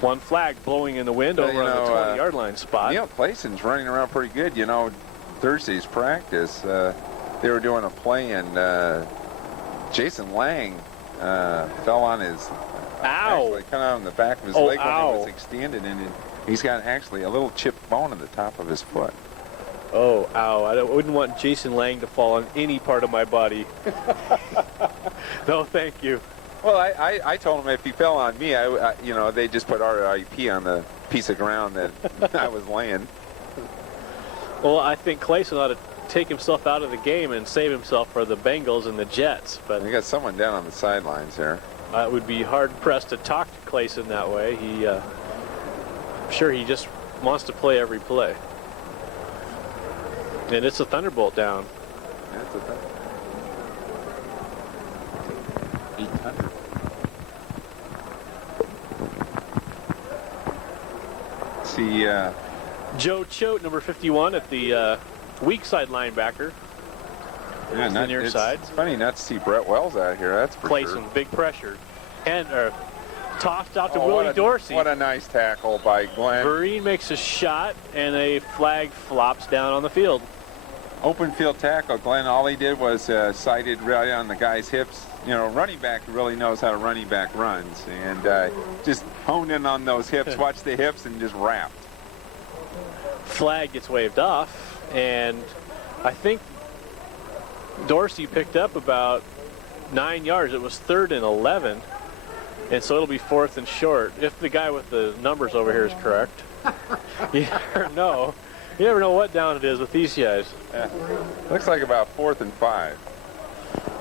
One flag blowing in the wind over on the 20-yard line spot. Neil Clayson's running around pretty good. You know, Thursday's practice, they were doing a play, and Jason Lang fell on his, Ow! actually kind of on the back of his leg when it was extended, and he's got actually a little chipped bone in the top of his foot. Oh, ow. I wouldn't want Jason Lang to fall on any part of my body. No, thank you. Well, I told him if he fell on me, you know, they just put RIP on the piece of ground that I was laying. Well, I think Clayson ought to take himself out of the game and save himself for the Bengals and the Jets. But We got someone down on the sidelines here. it would be hard-pressed to talk to Clayson that way. I'm sure he just wants to play every play. And it's a Thunderbolt down. That's a thing. 800. See, Joe Choate, number 51, at the weak side linebacker. yeah, the near side. It's funny not to see Brett Wells out here. That's for Clayson, sure. big pressure. And tossed out to Oh, Willie Dorsey. What a nice tackle by Glenn. Vereen makes a shot, and a flag flops down on the field. Open field tackle. Glenn, all he did was sighted right on the guy's hips. You know, running back really knows how a running back runs. And just honed in on those hips, watched the hips, and just wrapped. Flag gets waved off, and I think Dorsey picked up about 9 yards. It was 3rd and 11, and so it'll be 4th and short, if the guy with the numbers over here is correct. You never know. You never know what down it is with these guys. Yeah. Looks like about 4th and 5.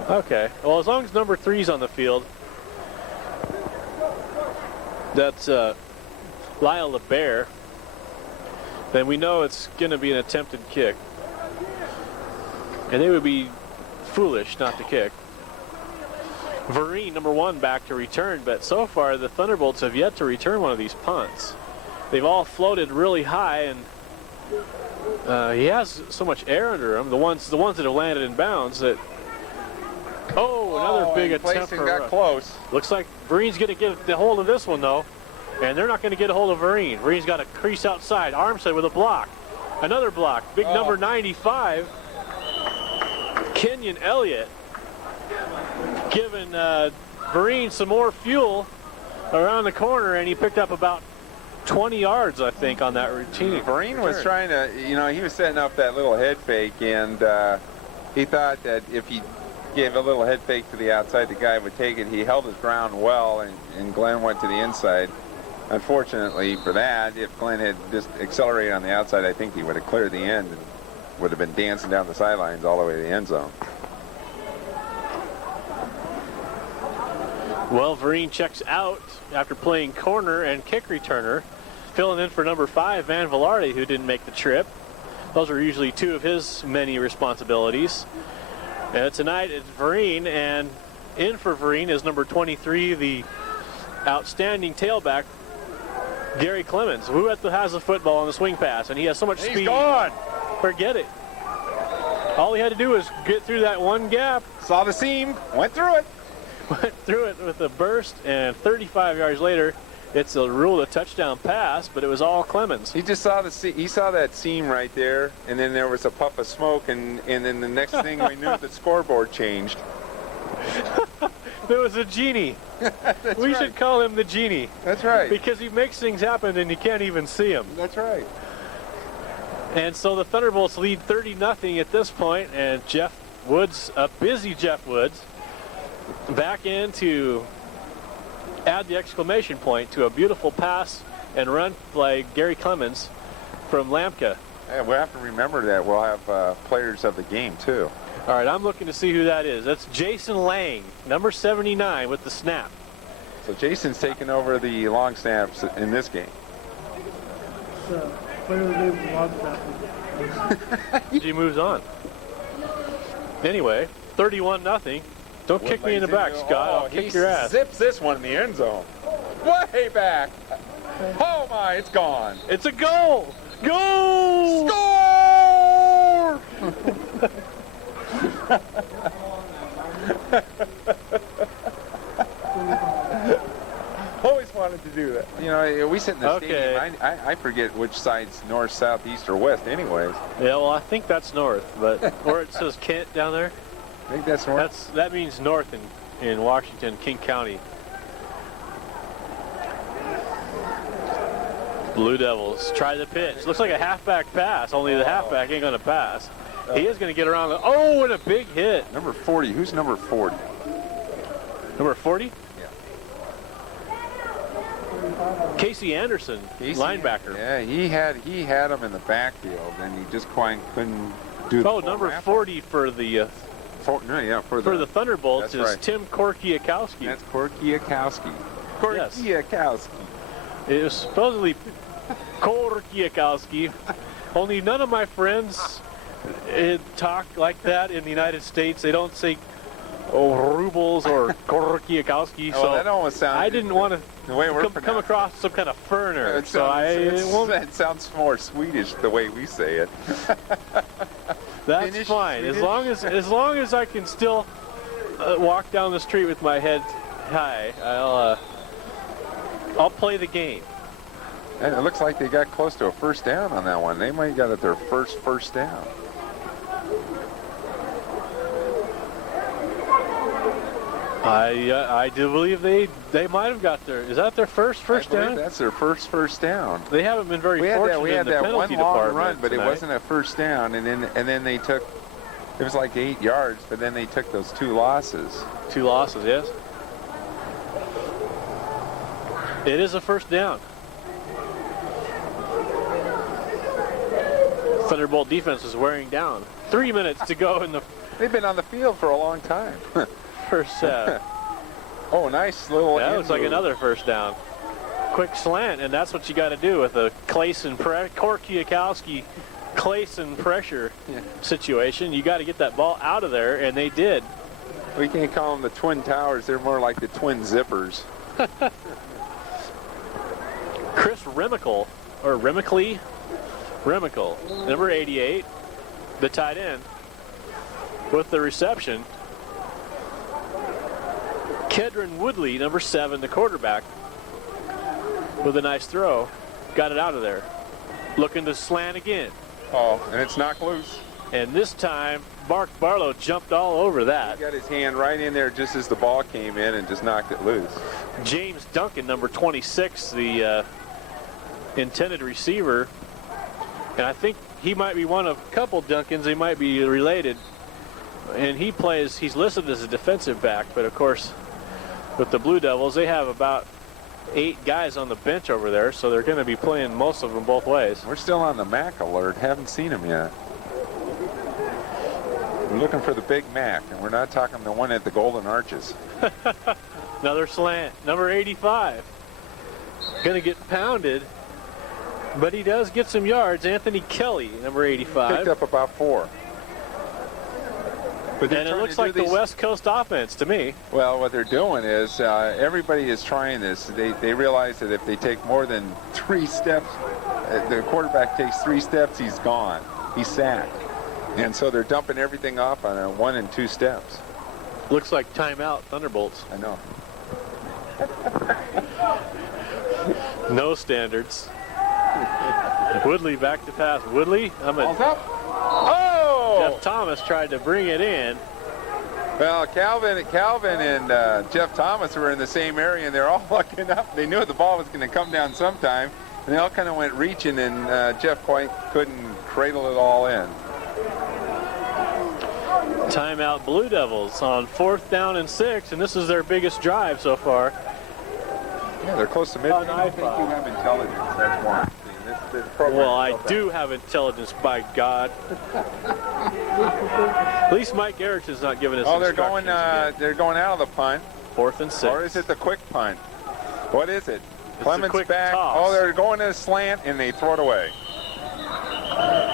Okay. Well, as long as number 3's on the field, that's Lyle LeBear, then we know it's going to be an attempted kick. And it would be foolish not to kick. Vereen, number 1, back to return, but so far the Thunderbolts have yet to return one of these punts. They've all floated really high, and he has so much air under him, the ones that have landed in bounds, that Oh, another big in place attempt and for got close. Looks like Vereen's going to get the hold of this one, though. And they're not going to get a hold of Vereen. Vereen's got a crease outside. Armstead with a block. Another block. Big number 95. Kenyon Elliott giving Vereen some more fuel around the corner, and he picked up about 20 yards, I think, on that routine. Vereen was trying to, he was setting up that little head fake, and he thought that if he gave a little head fake to the outside, the guy would take it. He held his ground well, and Glenn went to the inside. Unfortunately for that, if Glenn had just accelerated on the outside, I think he would have cleared the end and would have been dancing down the sidelines all the way to the end zone. Well, Vereen checks out after playing corner and kick returner, filling in for number 5, Van Velarde, who didn't make the trip. Those are usually 2 of his many responsibilities. Tonight it's Vereen, and in for Vereen is number 23, the outstanding tailback, Gary Clemens, who has the football on the swing pass, and he has so much speed. He's gone. Forget it. All he had to do was get through that one gap. Saw the seam, went through it. Went through it with a burst, and 35 yards later, it's a ruled a touchdown pass, but it was all Clemens. He just saw he saw that seam right there, and then there was a puff of smoke, and then the next thing we knew, the scoreboard changed. There was a genie. We should call him the genie. That's right. Because he makes things happen and you can't even see him. That's right. And so the Thunderbolts lead 30-0 at this point, and Jeff Woods, a busy Jeff Woods, back in to add the exclamation point to a beautiful pass and run by Gary Clemens from Lamka. And we'll have to remember that we'll have players of the game, too. All right, I'm looking to see who that is. That's Jason Lang, number 79 with the snap. So Jason's taking over the long snaps in this game. Player of the game is long snapper. He moves on. Anyway, 31-0. Don't kick me in the back, Scott. I'll kick your ass. Zips this one in the end zone. Way back. Oh my, it's gone. It's a goal. Goal! Score! Always wanted to do that. We sit in the stadium. I forget which side's north, south, east, or west anyways. Yeah, well, I think that's north, but where it says Kent down there, I think that's north. that means north in Washington, King County. Blue Devils try the pitch. Looks like a halfback pass, only the halfback ain't going to pass. He is going to get around. And a big hit. Number 40. Who's number 40? Number 40? Yeah. Casey Anderson, linebacker. Yeah, he had him in the backfield, and he just quite couldn't do the number 40 for the for the Thunderbolts is right. Tim Korkiakowski. That's Korkiakowski. Korkiakowski. It was supposedly Korkiakowski. Only none of my friends talk like that in the United States. They don't say rubles or Korkiakowski. Well, so that almost sounds. I didn't want the way we're to come across some kind of foreigner. It sounds more Swedish the way we say it. That's Finnish, fine. Swedish? As long as I can still walk down the street with my head high, I'll play the game. And it looks like they got close to a first down on that one. They might have got their first down. I do believe they might have got their. Is that their first down? That's their first down. They haven't been very fortunate we had in the that penalty one long department run, but tonight. it wasn't a first down. And then they took. It was like 8 yards, but then they took those 2 losses. 2 losses, yes. It is a first down. Thunderbolt defense is wearing down. 3 minutes to go in the. They've been on the field for a long time. First set. Oh, nice little. That looks like another first down. Quick slant, and that's what you got to do with a Korkiakowski Clayson pressure situation. You got to get that ball out of there, and they did. We can't call them the Twin Towers. They're more like the Twin Zippers. Chris Remickle, number 88, the tight end, with the reception. Kedron Woodley, number 7, the quarterback, with a nice throw. Got it out of there. Looking to slant again. Oh, and it's knocked loose. And this time, Mark Barlow jumped all over that. He got his hand right in there just as the ball came in and just knocked it loose. James Duncan, number 26, the intended receiver. And I think he might be one of a couple Duncans. They might be related. And he's listed as a defensive back, but of course, with the Blue Devils, they have about 8 guys on the bench over there, so they're going to be playing most of them both ways. We're still on the Mac alert. Haven't seen him yet. We're looking for the Big Mac, and we're not talking the one at the Golden Arches. Another slant, number 85. Going to get pounded, but he does get some yards. Anthony Kelly, number 85. Picked up about 4. But And it looks like the West Coast offense to me. Well, what they're doing is everybody is trying this. They realize that if they take more than 3 steps, the quarterback takes 3 steps, he's gone. He's sacked. And so they're dumping everything off on 1 and 2 steps. Looks like timeout, Thunderbolts. I know. No standards. Woodley back to pass. Woodley, Ball's up. Oh! Jeff Thomas tried to bring it in. Well, Calvin and Jeff Thomas were in the same area, and they're all looking up. They knew the ball was going to come down sometime, and they all kind of went reaching, and Jeff quite couldn't cradle it all in. Timeout Blue Devils on 4th down and 6, and this is their biggest drive so far. Yeah, they're close to midfield. I think you have intelligence. That's why. Well, I do have intelligence, by God. At least Mike Erickson's not giving us instructions again. They're going out of the punt. 4th and 6. Or is it the quick punt? What is it? It's Clements quick back. toss. Oh, they're going in a slant, and they throw it away.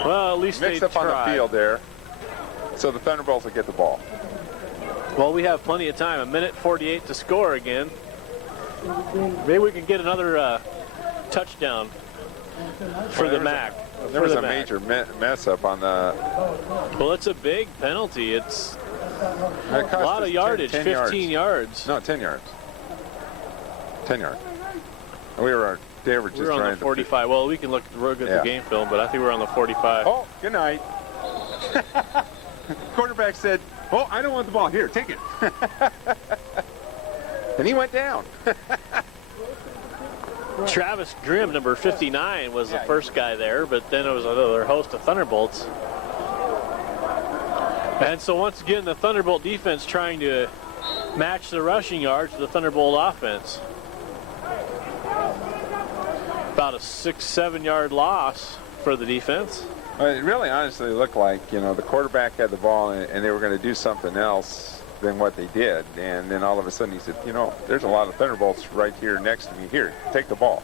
Well, at least Mixed they up on the field there. So the Thunderbolts will get the ball. Well, we have plenty of time. 1:48 to score again. Maybe we can get another touchdown for the MAC. There was a major mess up on the... Well, it's a big penalty. It's a lot of yardage, 10 15 yards. No, 10 yards. 10 yards. They were just on trying the 45. Well, we can look at the game film, but I think we're on the 45. Oh, good night. Quarterback said, oh, I don't want the ball. Here, take it. And he went down. Travis Grimm, number 59, was the first guy there, but then it was another host of Thunderbolts. And so once again, the Thunderbolt defense trying to match the rushing yards to the Thunderbolt offense. About a 6-7 yard loss for the defense. Well, it really honestly looked like, the quarterback had the ball and they were going to do something else than what they did. And then all of a sudden he said, there's a lot of Thunderbolts right here next to me. Here, take the ball.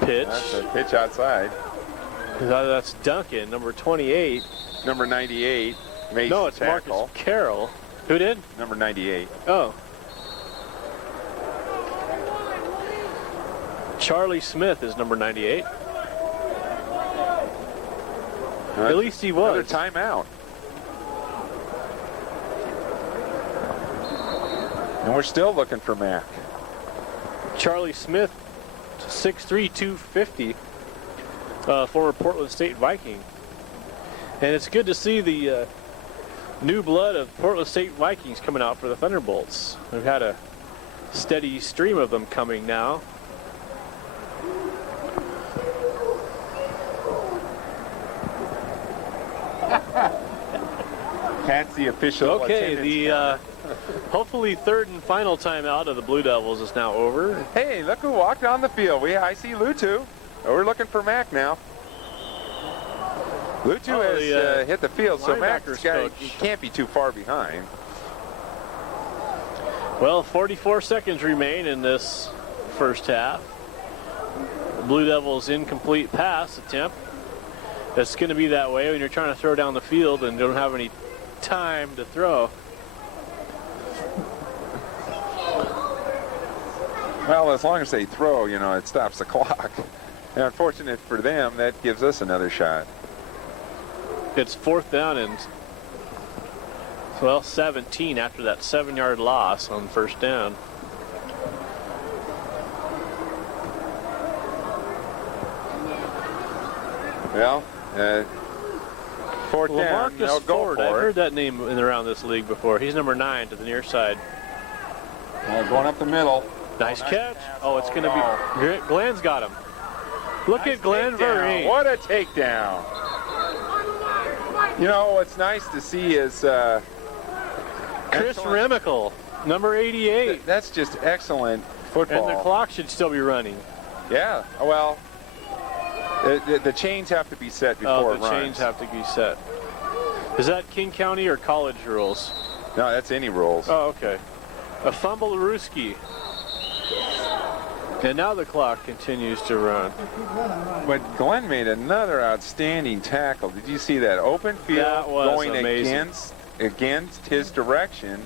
Pitch. That's a pitch outside. That's Duncan, number 28. Number 98. Made no, it's tackle. Marcus Carroll. Who did? Number 98. Oh. Charlie Smith is number 98. At least he was. Another timeout. And we're still looking for Mac. Charlie Smith, 6'3", 250, former Portland State Viking. And it's good to see the new blood of Portland State Vikings coming out for the Thunderbolts. We've had a steady stream of them coming now. That's the official. Okay, the hopefully 3rd and final timeout of the Blue Devils is now over. Hey, look who walked on the field. I see Lutu. We're looking for Mac now. Lutu has hit the field, so Mac's he can't be too far behind. Well, 44 seconds remain in this first half. Blue Devils incomplete pass attempt. It's going to be that way when you're trying to throw down the field and don't have any time to throw. Well, as long as they throw, it stops the clock. And unfortunate for them, that gives us another shot. It's 4th down and Well, 17 after that 7-yard loss on first down. Well, fourth down. Lamarcus They'll go Ford, I've for it. heard that name in around this league before. He's number 9 to the near side. Going up the middle. Nice catch. Oh, it's going to Oh. be. Glenn's got him. Look at Glenn Takedown. Vereen. What a takedown. You know, what's nice to see is Chris excellent- Remical, number 88. That's just excellent football. And the clock should still be running. Yeah, well, the chains have to be set before Oh, it the runs. chains have to be set. Is that King County or college rules? No, that's any rules. Oh, okay. A fumble Ruski. And now the clock continues to run. But Glenn made another outstanding tackle. Did you see that open field That was going amazing. against his direction?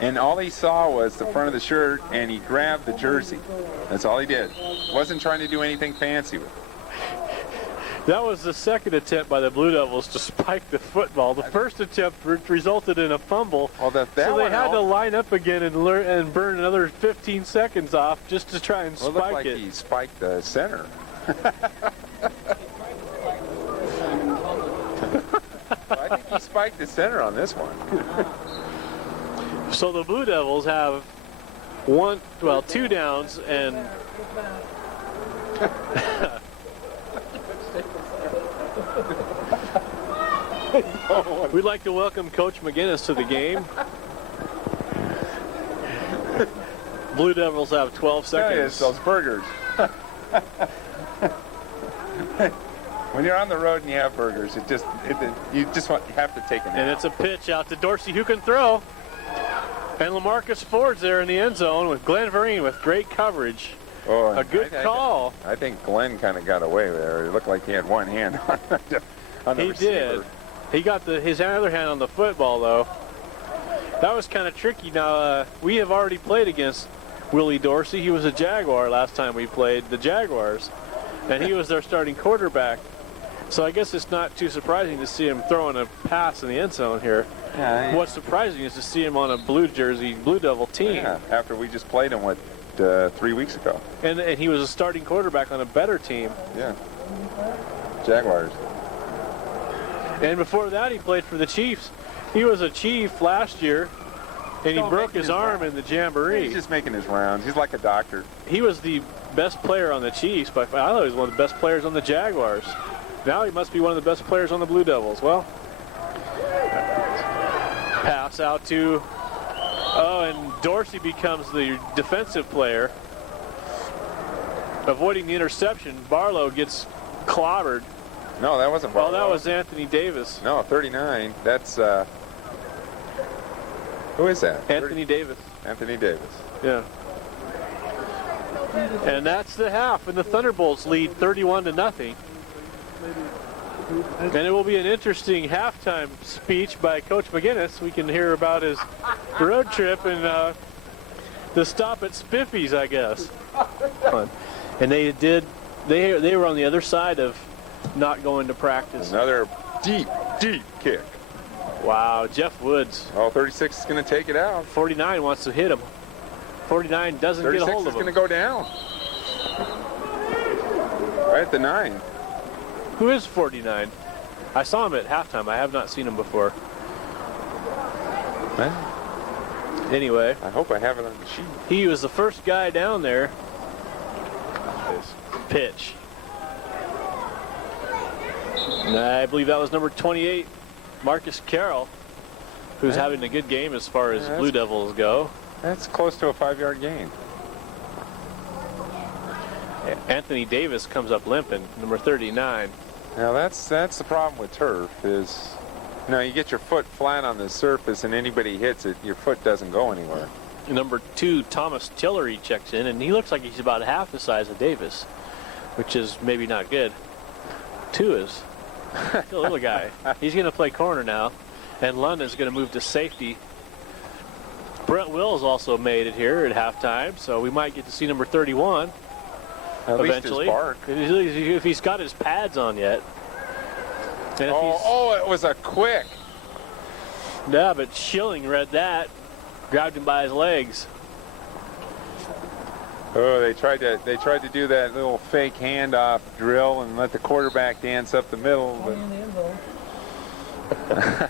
And all he saw was the front of the shirt, and he grabbed the jersey. That's all he did. Wasn't trying to do anything fancy with it. That was the second attempt by the Blue Devils to spike the football. The first attempt resulted in a fumble. Well, that So they one had to out- line up again and burn another 15 seconds off just to try and Well, it looked spike like it. he spiked the center. I think he spiked the center on this one. So the Blue Devils have 2 downs and we'd like to welcome Coach McGinnis to the game. Blue Devils have 12 Tell you, it's seconds. those burgers. When you're on the road and you have burgers, you have to take a And nap. it's a pitch out to Dorsey, who can throw. And Lamarcus Ford's there in the end zone with Glenn Vereen with great coverage. Oh, A good call. I think Glenn kind of got away there. It looked like he had one hand on the He receiver. did. He got his other hand on the football, though. That was kind of tricky. Now, we have already played against Willie Dorsey. He was a Jaguar last time we played the Jaguars, and he was their starting quarterback. So I guess it's not too surprising to see him throwing a pass in the end zone here. Yeah, What's surprising is to see him on a Blue Devil team. yeah, after we just played him, 3 weeks ago. And he was a starting quarterback on a better team. Yeah. Jaguars. And before that, he played for the Chiefs. He was a Chief last year, and he broke his arm in the Jamboree. He's just making his rounds. He's like a doctor. He was the best player on the Chiefs. I thought he was one of the best players on the Jaguars. Now he must be one of the best players on the Blue Devils. Well, pass out to, and Dorsey becomes the defensive player, avoiding the interception. Barlow gets clobbered. No, that wasn't Well, Barlow. that was Anthony Davis. No, 39. That's, who is that? Anthony Davis. Anthony Davis. Yeah. And that's the half, and the Thunderbolts lead 31-0. And it will be an interesting halftime speech by Coach McGinnis. We can hear about his road trip and the stop at Spiffy's, I guess. And they were on the other side of not going to practice. Another deep kick. Wow, Jeff Woods. Oh, 36 is going to take it out. 49 wants to hit him. 49 doesn't get a 36 hold is of going to him. go down. Right at the 9. Who is 49? I saw him at halftime. I have not seen him before. Anyway, I hope I have it on the sheet. he was the first guy down there. Pitch. And I believe that was number 28, Marcus Carroll, who's having a good game as far as Yeah, Blue Devils go. That's close to a 5-yard gain. Anthony Davis comes up limping, number 39. Now that's the problem with turf is, you get your foot flat on the surface and anybody hits it, your foot doesn't go anywhere. Number 2, Thomas Tillery checks in, and he looks like he's about half the size of Davis, which is maybe not good. 2 is a little guy. He's going to play corner now, and London's going to move to safety. Brent Wills also made it here at halftime, so we might get to see number 31 At least eventually. his bark. If he's got his pads on yet. And if he's, Oh, it was a quick. Yeah, but Schilling read that, grabbed him by his legs. Oh, they tried to do that little fake handoff drill and let the quarterback dance up the middle. But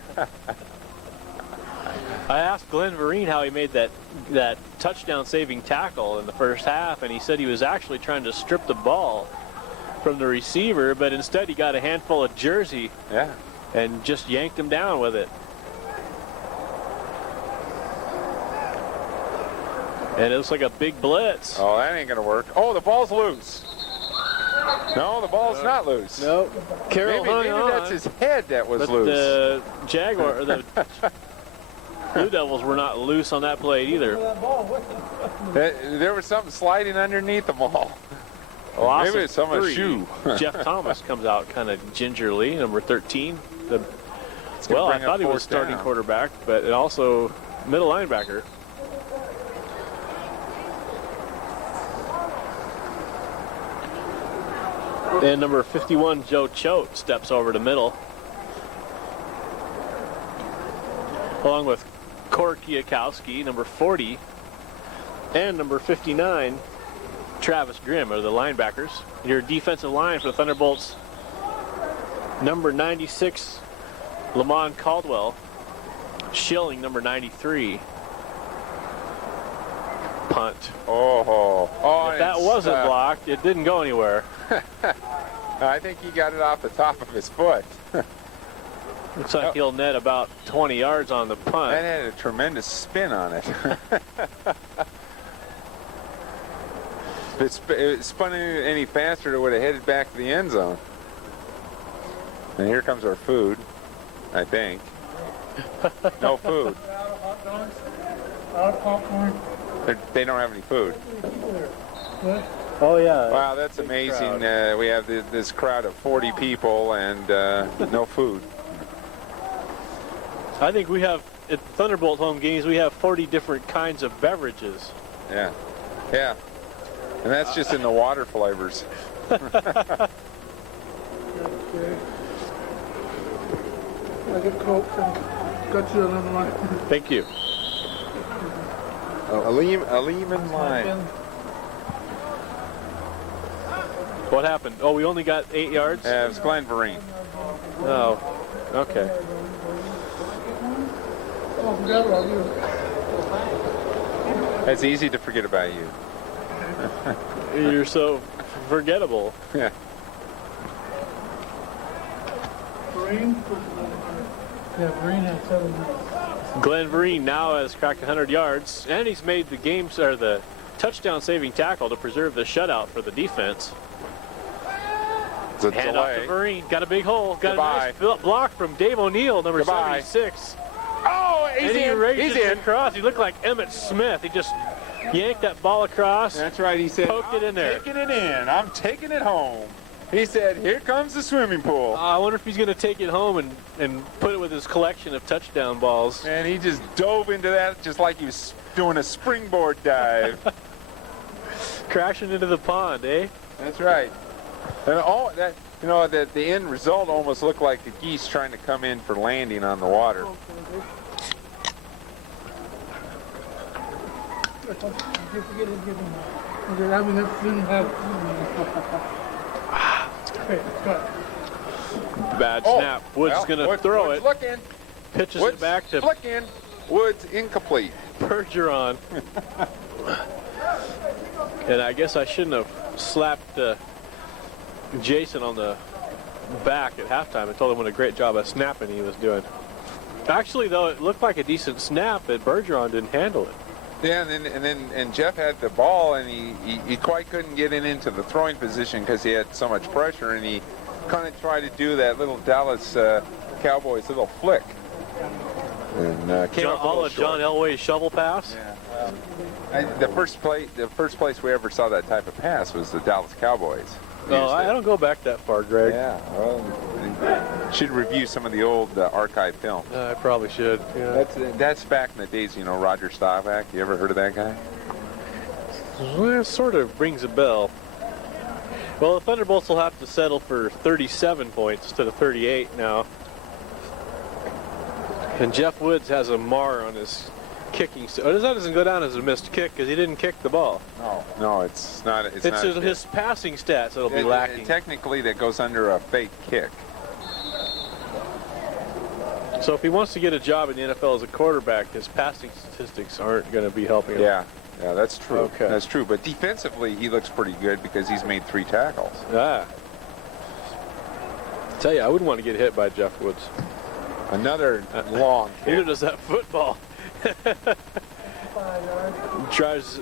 I asked Glenn Vereen how he made that touchdown-saving tackle in the first half, and he said he was actually trying to strip the ball from the receiver, but instead he got a handful of jersey and just yanked him down with it. And it looks like a big blitz. Oh, that ain't gonna work. Oh, the ball's loose. No, the ball's not loose. Nope. Carroll hung maybe on, that's his head that was but loose. the Blue Devils were not loose on that play either. There was something sliding underneath the ball. Loss Maybe of it's someone's 3. shoe. Jeff Thomas comes out kind of gingerly, number 13. Well, I bring up thought he was fourth starting down. quarterback, but also middle linebacker. And number 51, Joe Choate, steps over to middle. Along with Cor Kiyakowski, number 40, and number 59, Travis Grimm are the linebackers. Your defensive line for the Thunderbolts, number 96, Lamont Caldwell. Schilling, number 93. Punt. Oh, If that wasn't blocked, it didn't go anywhere. I think he got it off the top of his foot. Looks like he'll net about 20 yards on the punt. That had a tremendous spin on it. If it spun any faster, it would have headed back to the end zone. And here comes our food, I think. No food. Out of hot dogs, out of popcorn. They don't have any food. What? Oh, yeah. Wow, that's amazing. We have this crowd of 40 people and no food. I think we have, at Thunderbolt home games, we have 40 different kinds of beverages. Yeah. Yeah. And that's just in the water flavors. Okay. I get Coke and got you a lemon lime. Thank you. A lemon lime. What happened? Oh, we only got 8 yards? It was Glenn Vereen. Oh, okay. Oh, forgot about you. It's easy to forget about you. You're so forgettable. Yeah. Green? Yeah, Green had 7 minutes. Glenn Vereen now has cracked 100 yards, and he's made the touchdown-saving tackle to preserve the shutout for the defense. It's a Hand off delay. to Vereen. Got a big hole. Got Goodbye. a nice block from Dave O'Neill, number Goodbye. 76. Oh, he's And he in. races He's in. across. He looked like Emmett Smith. He just yanked that ball across. That's right. He said, Poked it in there. taking it in. I'm taking it home. He said, here comes the swimming pool. I wonder if he's going to take it home and put it with his collection of touchdown balls. And he just dove into that just like he was doing a springboard dive. Crashing into the pond, eh? That's right. And all that, you know, that the end result almost looked like the geese trying to come in for landing on the water. You forget to give him that. I mean, that didn't have. Okay, got Bad Oh, snap. Woods well, going to Woods- throw Woods it. Looking. Pitches Woods it back to flicking. Woods incomplete. Bergeron. And I guess I shouldn't have slapped Jason on the back at halftime and told him what a great job of snapping he was doing. Actually, though, it looked like a decent snap, but Bergeron didn't handle it. Yeah, and Jeff had the ball, and he quite couldn't get it into the throwing position because he had so much pressure, and he kind of tried to do that little Dallas Cowboys little flick. And came up a little John short. Elway's shovel pass. Yeah. The first place we ever saw that type of pass was the Dallas Cowboys. No, I don't go back that far, Greg. Yeah, well, should review some of the old archive film. I probably should. Yeah. That's back in the days, you know, Roger Staubach. You ever heard of that guy? Well, it sort of rings a bell. Well, the Thunderbolts will have to settle for 37 points instead of 38 now. And Jeff Woods has a mar on his kicking. Oh, that doesn't go down as a missed kick because he didn't kick the ball. No, it's not. It's not his passing stats that'll be lacking. Technically, that goes under a fake kick. So if he wants to get a job in the NFL as a quarterback, his passing statistics aren't going to be helping him. Yeah, that's true. Okay. That's true. But defensively, he looks pretty good because he's made 3 tackles. Ah. I tell you, I wouldn't want to get hit by Jeff Woods. Another long kick. Neither does that football. Drives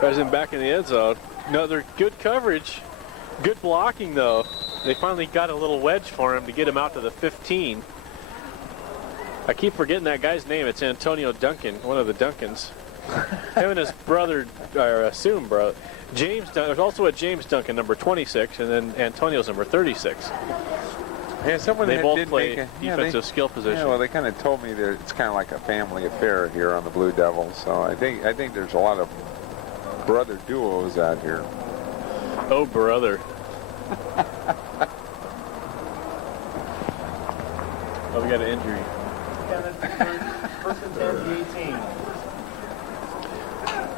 him back in the end zone. Another good coverage. Good blocking, though. They finally got a little wedge for him to get him out to the 15. I keep forgetting that guy's name. It's Antonio Duncan, one of the Duncans. Him and his brother, or assumed brother, James. There's also a James Duncan, number 26, and then Antonio's number 36. Yeah, someone They both did play make defensive skill position. Yeah, well, they kind of told me that it's kind of like a family affair here on the Blue Devils. So I think there's a lot of brother duos out here. Oh, brother. Oh, we got an injury. First and 10,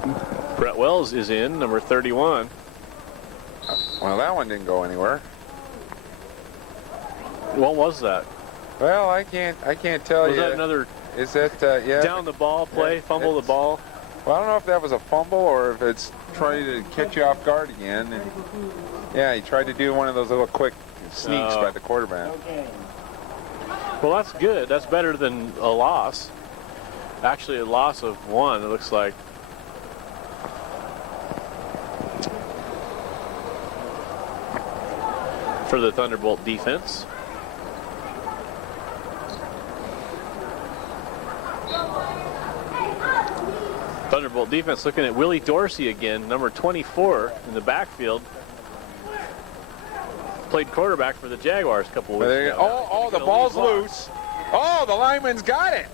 18. Brett Wells is in, number 31. Well, that one didn't go anywhere. What was that? Well, I can't tell you. Was that another Is that yeah? down the ball play, Yeah, fumble the it's- ball? Well, I don't know if that was a fumble or if it's trying to catch you off guard again. And yeah, he tried to do one of those little quick sneaks by the quarterback. Well, that's good. That's better than a loss. Actually, a loss of 1, it looks like. For the Thunderbolt defense. Thunderbolt defense looking at Willie Dorsey again, number 24 in the backfield. Played quarterback for the Jaguars a couple weeks ago. Oh, the ball's loose. Oh, the lineman's got it.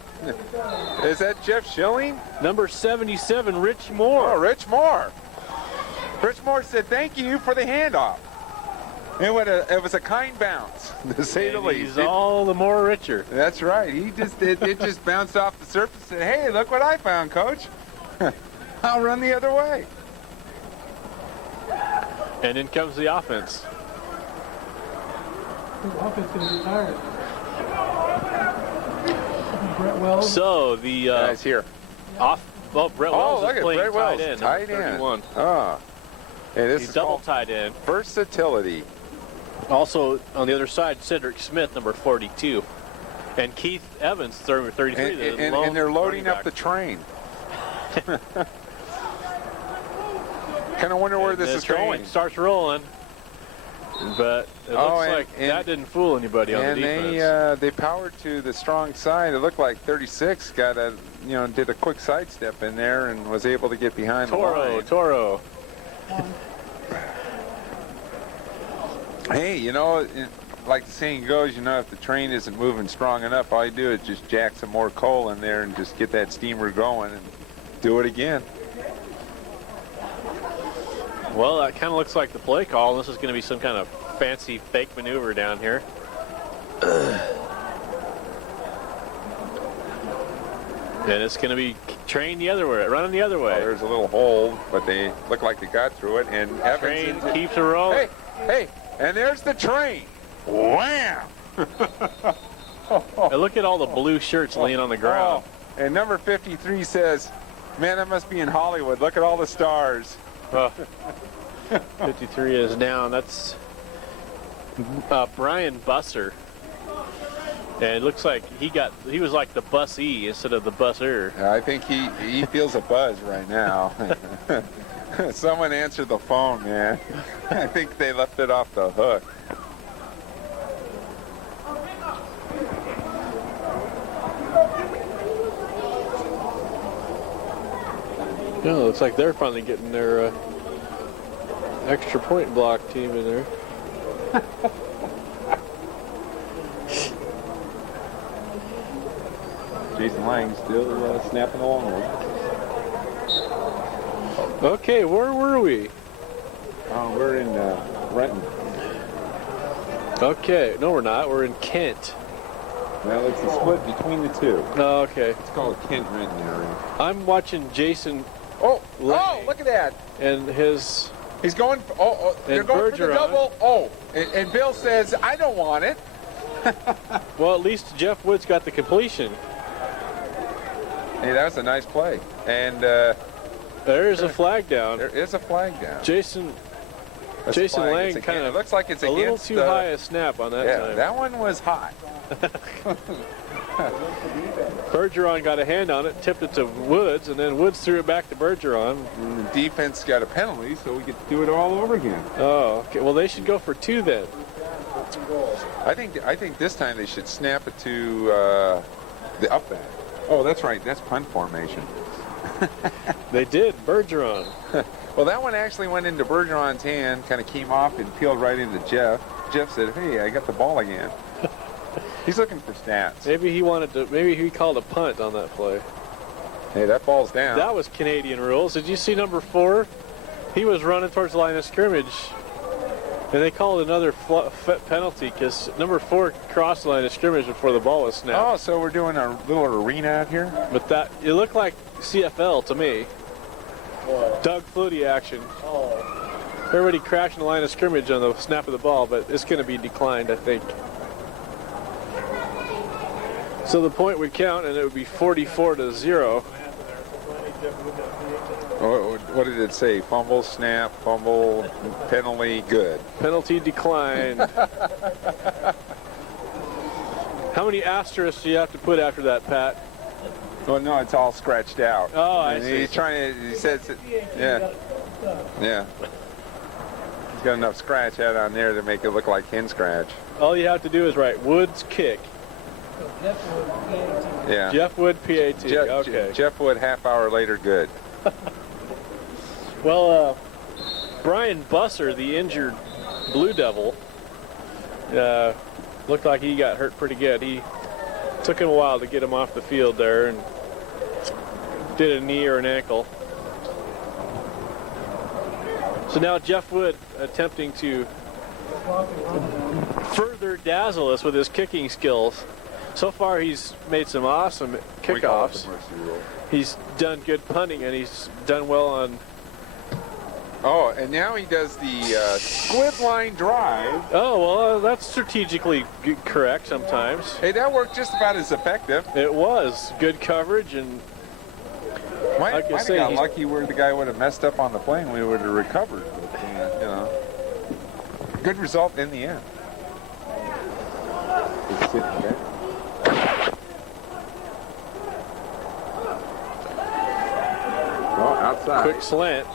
Is that Jeff Schilling? Number 77, Rich Moore. Oh, Rich Moore. Rich Moore said thank you for the handoff. It was a kind bounce, to say the And least. he's all the more richer. That's right. It just bounced off the surface and said, hey, look what I found, coach. I'll run the other way. And in comes the offense. The offense going to be tired. Brett Wells. So the Guys here. Brett Wells look is at playing Brett Wells, tight end. tight number end. 31. Oh. Hey, this He's is double called tight end. versatility. Also on the other side, Cedric Smith, number 42, and Keith Evans, number 33. And they're loading up the train. Kind of wonder where this is going. Starts rolling, but it looks like that didn't fool anybody on the defense. And they powered to the strong side. It looked like 36 did a quick sidestep in there and was able to get behind the line. Toro. Hey, like the saying goes, if the train isn't moving strong enough, all you do is just jack some more coal in there and just get that steamer going and do it again. Well, that kind of looks like the play call. This is going to be some kind of fancy fake maneuver down here. And it's going to be train the other way, running the other way. There's a little hole, but they look like they got through it. And Train Evans keeps it rolling. Hey, and there's the train. Wham! And look at all the blue shirts laying on the ground. And number 53 says, man, that must be in Hollywood. Look at all the stars. 53 is down. That's Brian Busser. And it looks like he was like the busee instead of the busser. I think he feels a buzz right now. Someone answered the phone, man. I think they left it off the hook. Yeah, looks like they're finally getting their extra point block team in there. Jason Lang still snapping along with us. Okay, where were we? Oh, we're in Renton. Okay, no we're not. We're in Kent. Well, it's a split between the two. Oh, okay. It's called Kent Renton area. I'm watching Jason Oh, Lang look at that. and his. He's going, they're And going for the Bergeron. double. Oh, and Bill says, I don't want it. Well, at least Jeff Wood's got the completion. Hey, that was a nice play. And There's a flag down. there is a flag down. Jason That's a flag. Lang It's kind it of looks like it's a little against too high a snap on that Yeah, time. that one was hot. Bergeron got a hand on it, tipped it to Woods, and then Woods threw it back to Bergeron. And the defense got a penalty, so we get to do it all over again. Oh, okay. Well, they should go for 2 then. I think this time they should snap it to the up back. Oh, that's right. That's punt formation. They did. Bergeron. Well, that one actually went into Bergeron's hand, kind of came off and peeled right into Jeff. Jeff said, hey, I got the ball again. He's looking for stats. Maybe he wanted to. Maybe he called a punt on that play. Hey, that ball's down. That was Canadian rules. Did you see number 4? He was running towards the line of scrimmage, and they called another penalty because number 4 crossed the line of scrimmage before the ball was snapped. Oh, so we're doing a little arena out here? But that it looked like CFL to me. What? Doug Flutie action. Oh. Everybody crashing the line of scrimmage on the snap of the ball, but it's going to be declined, I think. So the point would count, and it would be 44-0. What did it say? Fumble, snap, fumble, penalty, good. Penalty declined. How many asterisks do you have to put after that, Pat? Well, no, it's all scratched out. Oh, I And see. He's trying to, he says, yeah. Yeah. He's got enough scratch out on there to make it look like hen scratch. All you have to do is write Woods kick. Yeah. Jeff Wood PAT. Okay. Jeff Wood, half hour later, good. Well, Brian Busser, the injured Blue Devil, looked like he got hurt pretty good. He took him a while to get him off the field there and did a knee or an ankle. So now Jeff Wood attempting to further dazzle us with his kicking skills. So far he's made some awesome kickoffs. He's done good punting and he's done well on... Oh, and now he does the squid line drive. Oh, well, that's strategically correct sometimes. Hey, that worked just about as effective. It was good coverage, and Might Like I have say, got he's- lucky where the guy would have messed up on the plane. We would have recovered. But, you know, good result in the end. Just sitting there. Well, outside. quick slant.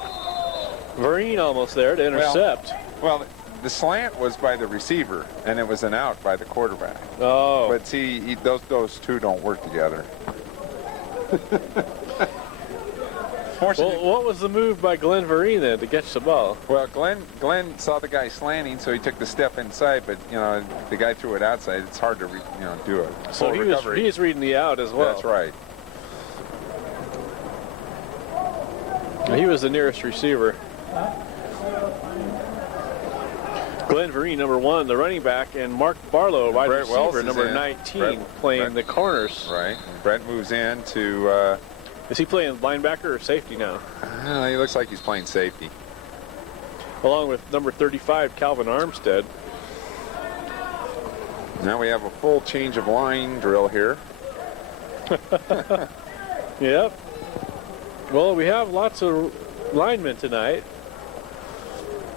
Vereen almost there to intercept. Well, the slant was by the receiver, and it was an out by the quarterback. Oh, But see, those two don't work together. Fortunately, well, what was the move by Glenn Vereen then to catch the ball? well, Glenn saw the guy slanting, so he took the step inside. But you know, the guy threw it outside. It's hard to do it. So Full he recovery. was reading the out as well. That's right. He was the nearest receiver. Glenn Vereen, number 1, the running back, and Mark Barlow, wide Brett Wells receiver, is number in. 19, playing Brett- the corners. Right. Brett moves in to. Is he playing linebacker or safety now? He looks like he's playing safety. Along with number 35, Calvin Armstead. Now we have a full change of line drill here. Yep. Well, we have lots of linemen tonight.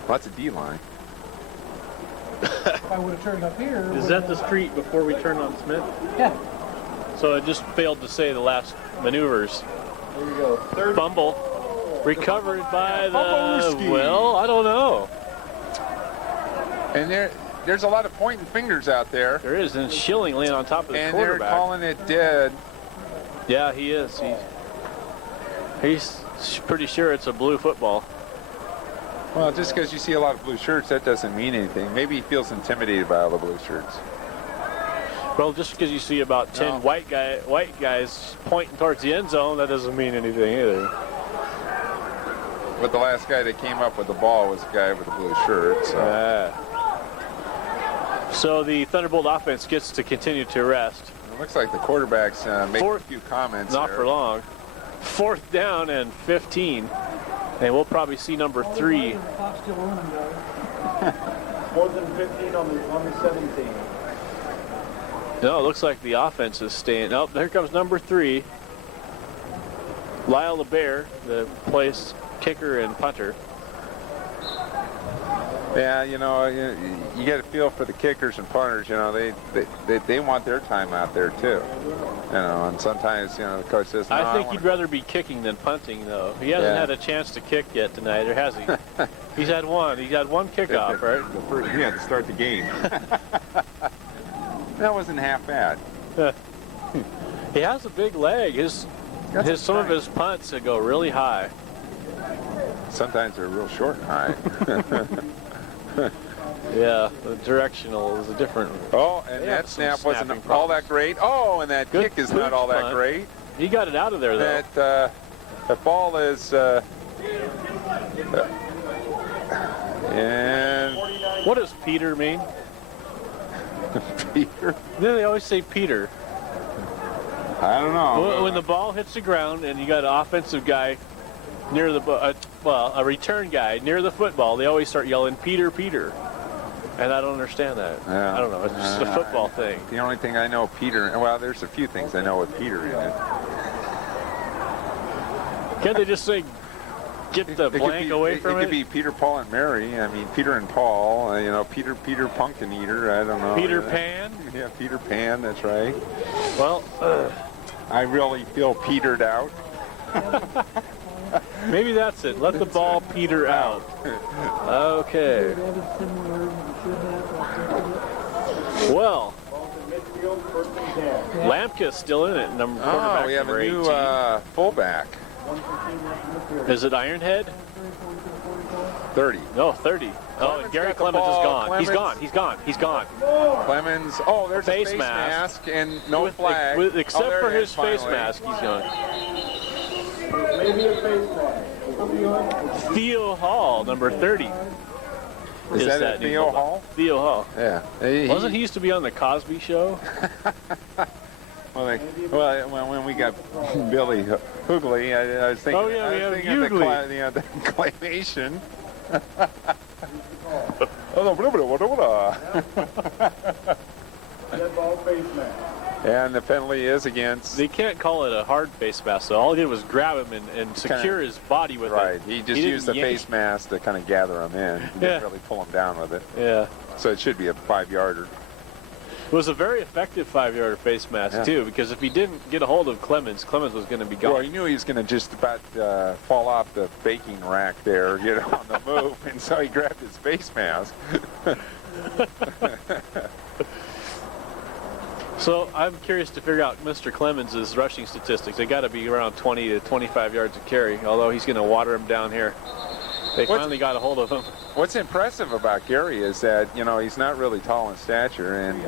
Lots of D line. If I would have turned up here. Is that the street before we turn on Smith? Yeah. So it just failed to say the last maneuvers. There you go. Third. Fumble. Recovered by the... Fumble-ski. Well, I don't know. And there's a lot of pointing fingers out there. There is, and Schilling laying on top of the And they're quarterback. calling it dead. Yeah, he is. He's pretty sure it's a blue football. Well, just because you see a lot of blue shirts, that doesn't mean anything. Maybe he feels intimidated by all the blue shirts. Well, just because you see about 10 No. white guys pointing towards the end zone, that doesn't mean anything either. But the last guy that came up with the ball was a guy with a blue shirt. So. So the Thunderbolt offense gets to continue to rest. It looks like the quarterback's making a few comments. Not there. for long. 4th down and 15. And we'll probably see number 3. More than 15 on the 17. No, it looks like the offense is staying. Oh, there comes number 3. Lyle LeBear, the place kicker and punter. Yeah, you know, you get a feel for the kickers and punters. You know, they want their time out there too. You know, and sometimes, you know, the coach says, no, I think he'd rather be kicking than punting, though. He hasn't had a chance to kick yet tonight, or has he? He's had one. He's had one kickoff, right? The first, yeah, to start the game. That wasn't half bad. He has a big leg. Some of his punts that go really high. Sometimes they're real short and high. Yeah, the directional is a different. Oh, and that snap wasn't all that great. Oh, and that kick is not all that great. He got it out of there, though. That ball is. And what does Peter mean? Peter? Then they always say Peter. I don't know. When the ball hits the ground and you got an offensive guy near the a return guy near the football, they always start yelling Peter, Peter. And I don't understand that. Yeah. I don't know. It's just a football thing. The only thing I know, Peter. Well, there's a few things I know with Peter in it. Can't they just say, get the blank away from it? It could be Peter, Paul, and Mary. I mean, Peter and Paul. You know, Peter Pumpkin Eater. I don't know. Peter Pan? Yeah, Peter Pan. That's right. Well, I really feel petered out. maybe that's it. Let the ball peter out. Okay. Well, Lampke's still in it. Quarterback we have number a new 18. fullback. Is it Ironhead? 30. No, 30. Oh, and Gary Clemens is gone. He's gone. Clemens. Oh, there's Face a face mask. mask and no flag. Except there for it his is, face finally. mask, he's gone. Maybe a face mask. Theo Hall, number 30. Is that new Theo fullback. Hall? Theo Hall. Yeah. Wasn't he used to be on the Cosby Show? When we got Billy Hoogley, I was thinking. Oh, yeah, we have the claymation. Dead ball face mask. And the penalty is against. They can't call it a hard face mask, so all he did was grab him and secure his body with Right. it. He just didn't used the yank. face mask to kind of gather him in. He didn't really pull him down with it. Yeah. So it should be a 5-yarder. It was a very effective 5-yarder face mask, too, because if he didn't get a hold of Clemens was going to be gone. Well, he knew he was going to just about fall off the baking rack there, you know, on the move, and so he grabbed his face mask. So I'm curious to figure out Mr. Clemens' rushing statistics. They got to be around 20 to 25 yards a carry, although he's going to water him down here. They finally got a hold of him. What's impressive about Gary is that, you know, he's not really tall in stature, and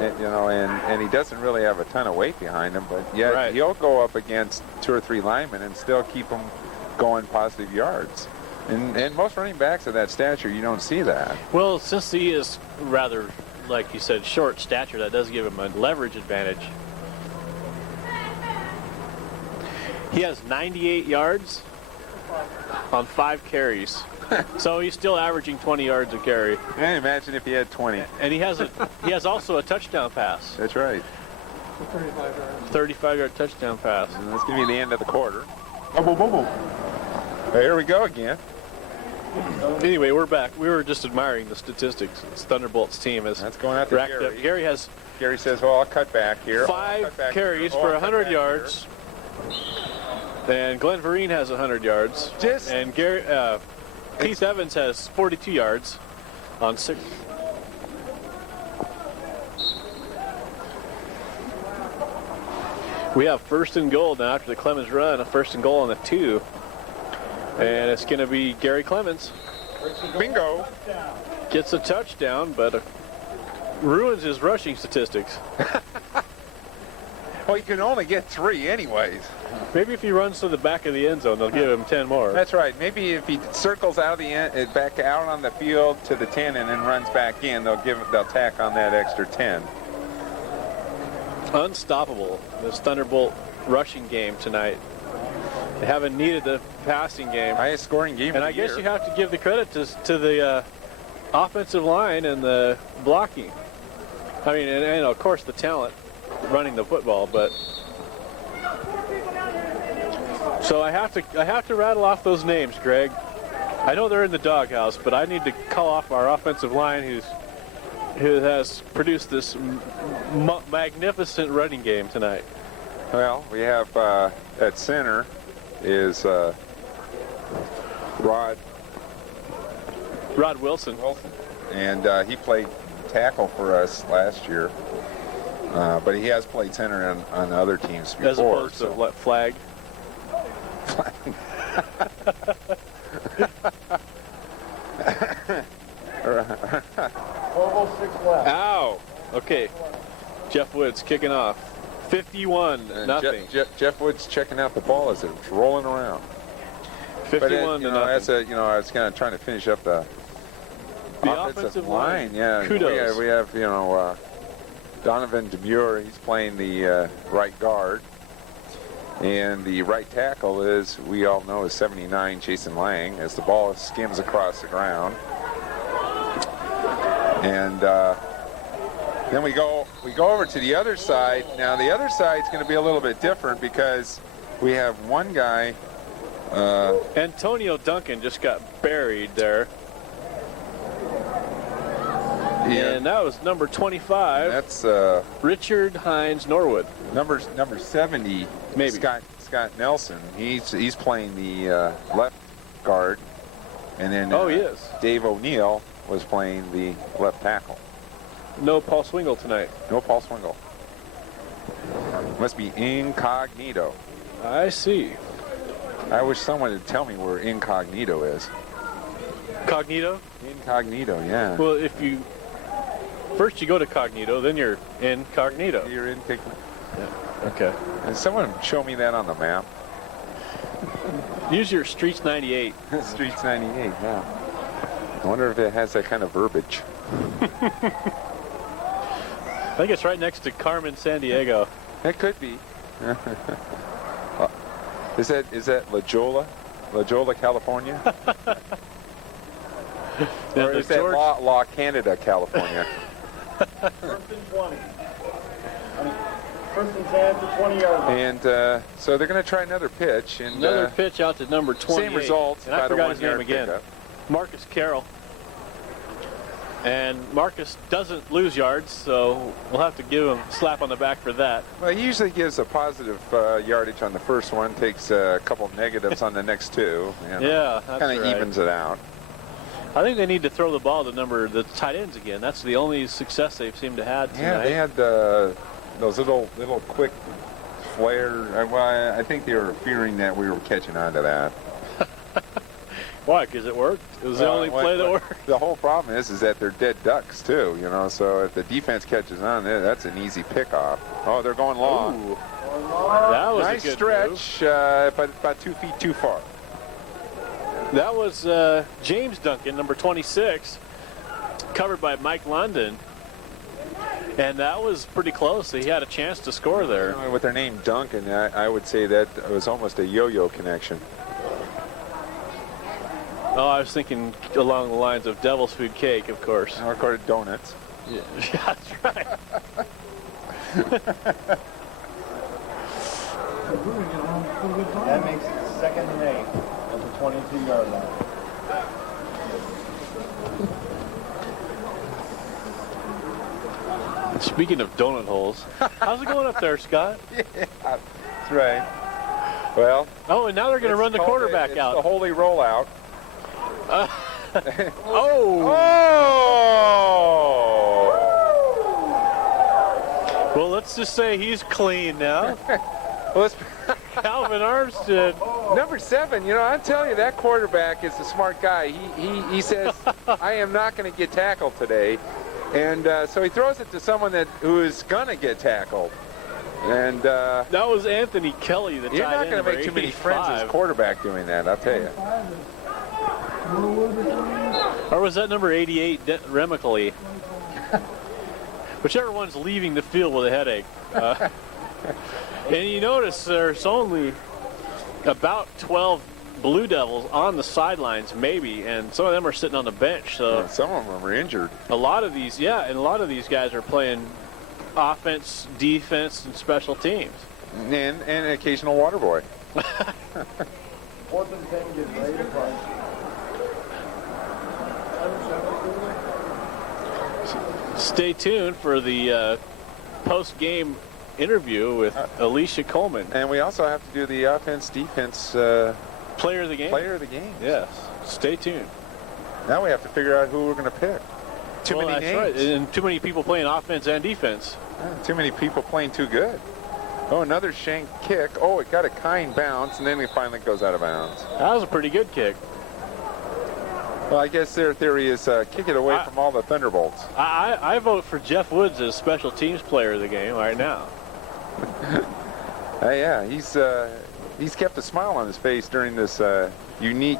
he doesn't really have a ton of weight behind him, but yet he'll go up against 2 or 3 linemen and still keep them going positive yards. And most running backs of that stature, you don't see that. Well, since he is rather, like you said, short stature, that does give him a leverage advantage. He has 98 yards on 5 carries. So he's still averaging 20 yards a carry. Hey, imagine if he had 20. And he has also a touchdown pass. That's right. 35-yard touchdown pass. And that's going to be the end of the quarter. Here we go again. Anyway, we're back. We were just admiring the statistics. This Thunderbolts team is that's going out to racked Gary. up. Gary says, well, I'll cut back here. 5 carries for 100 yards. And Glenn Vereen has 100 yards. And Keith Evans has 42 yards on 6. We have 1st and goal now after the Clemens run. A 1st and goal on the 2. And it's going to be Gary Clemens. Bingo. Gets a touchdown, but ruins his rushing statistics. Well, he can only get 3 anyways. Maybe if he runs to the back of the end zone, they'll give him 10 more. That's right. Maybe if he circles out of the end, back out on the field to the 10 and then runs back in, they'll tack on that extra 10. unstoppable, this Thunderbolt rushing game tonight. They haven't needed the passing game. Highest scoring game of And the I guess year. you have to give the credit to the offensive line and the blocking. I mean, and of course the talent running the football, but so I have to rattle off those names, Greg. I know they're in the doghouse, but I need to call off our offensive line who has produced this magnificent running game tonight. Well, we have at center is Rod Wilson. and he played tackle for us last year, but he has played center on other teams before. As opposed to what, flag? 12:06 left. Ow! Okay, Jeff Woods kicking off. 51, And nothing. Jeff Woods checking out the ball as it's rolling around. 51 to nothing. That's I was kind of trying to finish up the offensive line. Yeah, Kudos. we have Donovan Demure. He's playing the right guard, and the right tackle is, we all know, is 79 Jason Lang, as the ball skims across the ground. And then we go over to the other side. Now the other side's going to be a little bit different because we have one guy. Antonio Duncan just got buried there. And that was number 25. That's Richard Hines Norwood. number 70. Maybe. Scott Nelson. He's playing the left guard, and then He is. Dave O'Neill was playing the left tackle. No Paul Swingle tonight. No Paul Swingle. Must be incognito. I see. I wish someone would tell me where incognito is. Cognito? Incognito, yeah. Well, if you first you go to Cognito, then you're incognito. You're incognito. Okay. And someone show me that on the map. Use your Streets 98. Streets 98, yeah. I wonder if it has that kind of verbiage. I think it's right next to Carmen, San Diego. It could be. Is that La Jolla? La Jolla, California? Or is that La Canada, California? First and 20. First and 10 to 20-yard line. And so they're going to try another pitch. And Another pitch out to number 28. same result. And I about a forgot his name 1-yard again. pickup. Marcus Carroll. And Marcus doesn't lose yards, so we'll have to give him a slap on the back for that. Well, he usually gives a positive yardage on the first one, takes a couple negatives on the next two. Yeah, that's kind of right. evens it out. I think they need to throw the ball to the tight ends again. That's the only success they've seemed to have tonight. Yeah, they had those little quick flare. Well, I think they were fearing that we were catching on to that. Why? Because it worked. It was the only play that worked. The whole problem is that they're dead ducks too, so if the defense catches on there, that's an easy pickoff. Oh, they're going long. Ooh. That was Nice a good stretch, but about 2 feet too far. move. That was James Duncan, number 26, covered by Mike London. And that was pretty close. He had a chance to score there. With their name Duncan, I would say that was almost a yo-yo connection. Oh, I was thinking along the lines of Devil's Food Cake, of course. I recorded donuts. Yeah, that's right. That makes it second and 8 at the 22-yard line. Speaking of donut holes, how's it going up there, Scott? Yeah, that's right. Well, Oh, and now they're going to run the quarterback it's out. the holy rollout. Oh! Oh! Well, let's just say he's clean now. Well, Calvin Armstead. number 7, I'm telling you, that quarterback is a smart guy. He says, I am not going to get tackled today. And so he throws it to someone who is going to get tackled. And That was Anthony Kelly, the you're tight not end. going to make too many friends as quarterback doing that, I'll tell you. Or was that number 88, Remickley? whichever one's leaving the field with a headache. And you notice there's only about 12 Blue Devils on the sidelines, maybe, and some of them are sitting on the bench. So Some of them are injured. a lot of these, yeah, and a lot of these guys are playing offense, defense, and special teams. And an occasional water boy. 4th and 10, get ready to punch. Stay tuned for the post-game interview with Alicia Coleman, And we also have to do the offense-defense player of the game. player of the game. Yes. Stay tuned. Now we have to figure out who we're going to pick. Too many that's names. right. And too many people playing offense and defense. Too many people playing too good. Oh, another shank kick. Oh, it got a kind bounce, and then it finally goes out of bounds. That was a pretty good kick. Well, I guess their theory is kick it away from all the Thunderbolts. I vote for Jeff Woods as special teams player of the game right now. Yeah, he's kept a smile on his face during this unique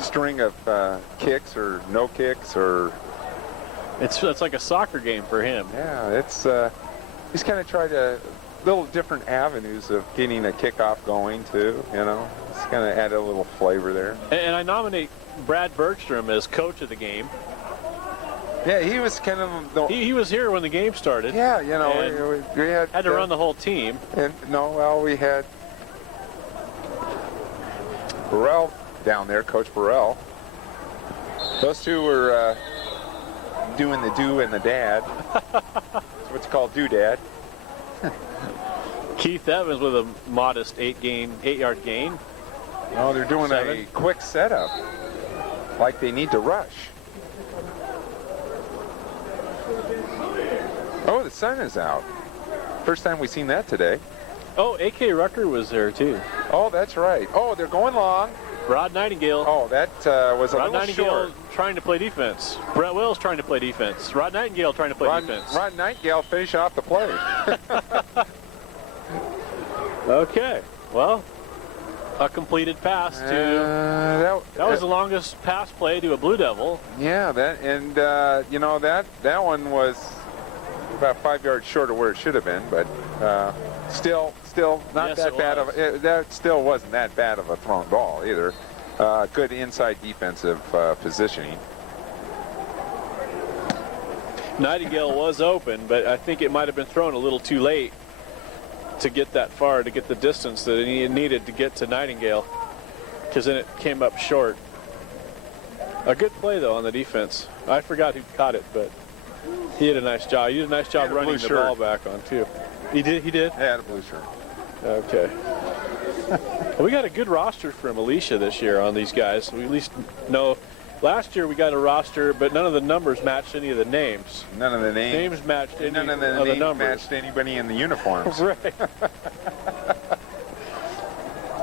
string of kicks or no kicks or. It's like a soccer game for him. Yeah, it's he's kind of tried little different avenues of getting a kickoff going too. You know, it's kind of add a little flavor there. And I nominate Brad Bergstrom as coach of the game. Yeah, he was kind of He was here when the game started. yeah, you know, we had Had to run the whole team. And we had Burrell down there, Coach Burrell. Those two were doing the do and the dad. That's what's called do-dad. Keith Evans with a modest 8-yard gain. Oh, they're doing 7. a quick setup, like they need to rush. Oh, the sun is out. First time we've seen that today. Oh, A.K. Rucker was there too. Oh, that's right. Oh, they're going long. Rod Nightingale. Oh, that was a Rod little Nightingale short. trying to play defense. Brett Wills trying to play defense. Rod Nightingale trying to play defense. Rod Nightingale finish off the play. Okay. Well, a completed pass to. That was the longest pass play to a Blue Devil. Yeah, that and you know that one was about 5 yards short of where it should have been, but still not Yes, that it bad was. of that still wasn't that bad of a thrown ball either. Good inside defensive positioning. Nightingale was open, but I think it might have been thrown a little too late to get that far, to get the distance that he needed to get to Nightingale, because then it came up short. A good play, though, on the defense. I forgot who caught it, but he did a nice job. He did a nice job running the ball back on, too. He did? Yeah, had a blue shirt. Okay. Well, we got a good roster from Alicia this year on these guys. We at least know. Last year we got a roster, but none of the numbers matched any of the names. None of the names. Names matched any None of of the the names numbers. matched anybody in the uniforms. Right.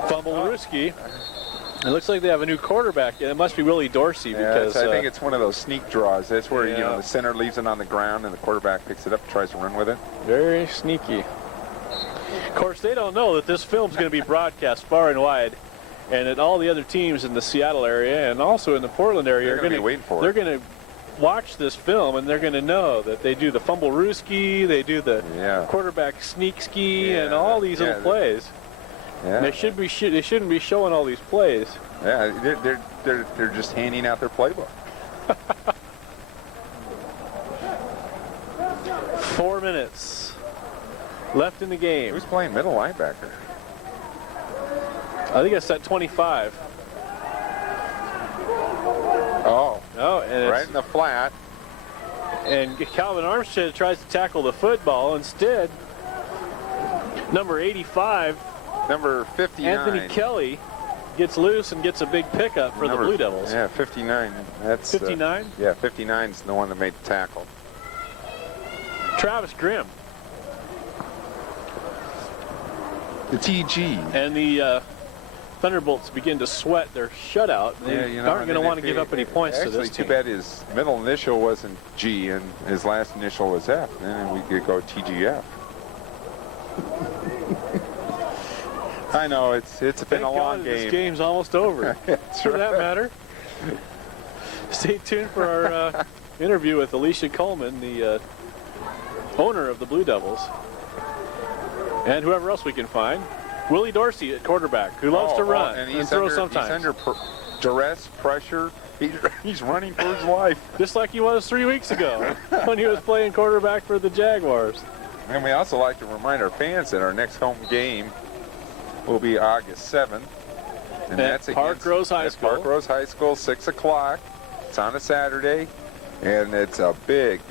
Fumblerooski. It looks like they have a new quarterback. It must be Willie Dorsey because I think it's one of those sneak draws. That's where you know Yeah. the center leaves it on the ground and the quarterback picks it up, tries to run with it. very sneaky. Of course, they don't know that this film's going to be broadcast far and wide, and that all the other teams in the Seattle area and also in the Portland area They're are gonna going be waiting for it. They're going to watch this film, and they're going to know that they do the Fumblerooski, they do the Yeah. quarterback sneak ski, Yeah. and all these Yeah, little plays. Yeah. And they shouldn't be showing all these plays. Yeah, they're just handing out their playbook. 4 minutes left in the game. Who's playing middle linebacker? I think it's at 25. Oh, Oh, and right it's, in the flat. and Calvin Armstead tries to tackle the football instead. Number 85, Number 59. Anthony Kelly, gets loose and gets a big pickup for the Blue Devils. Yeah, 59. That's 59? Yeah, 59 is the one that made the tackle. Travis Grimm. The TG. And the Thunderbolts begin to sweat their shutout. They aren't going to want to give up any points to this Actually, team. too bad his middle initial wasn't G and his last initial was F. Then we could go TGF. I know, it's been Thank a long God game. This game's almost over. That's For that right. matter. Stay tuned for our interview with Alicia Coleman, the owner of the Blue Devils, and whoever else we can find. Willie Dorsey at quarterback, who loves to run and throw sometimes. He's under duress, pressure. He's running for his life. Just like he was 3 weeks ago when he was playing quarterback for the Jaguars. And we also like to remind our fans that our next home game will be August 7th. And that's Park Rose High School. Park Rose High School, 6 o'clock. It's on a Saturday. And it's a big,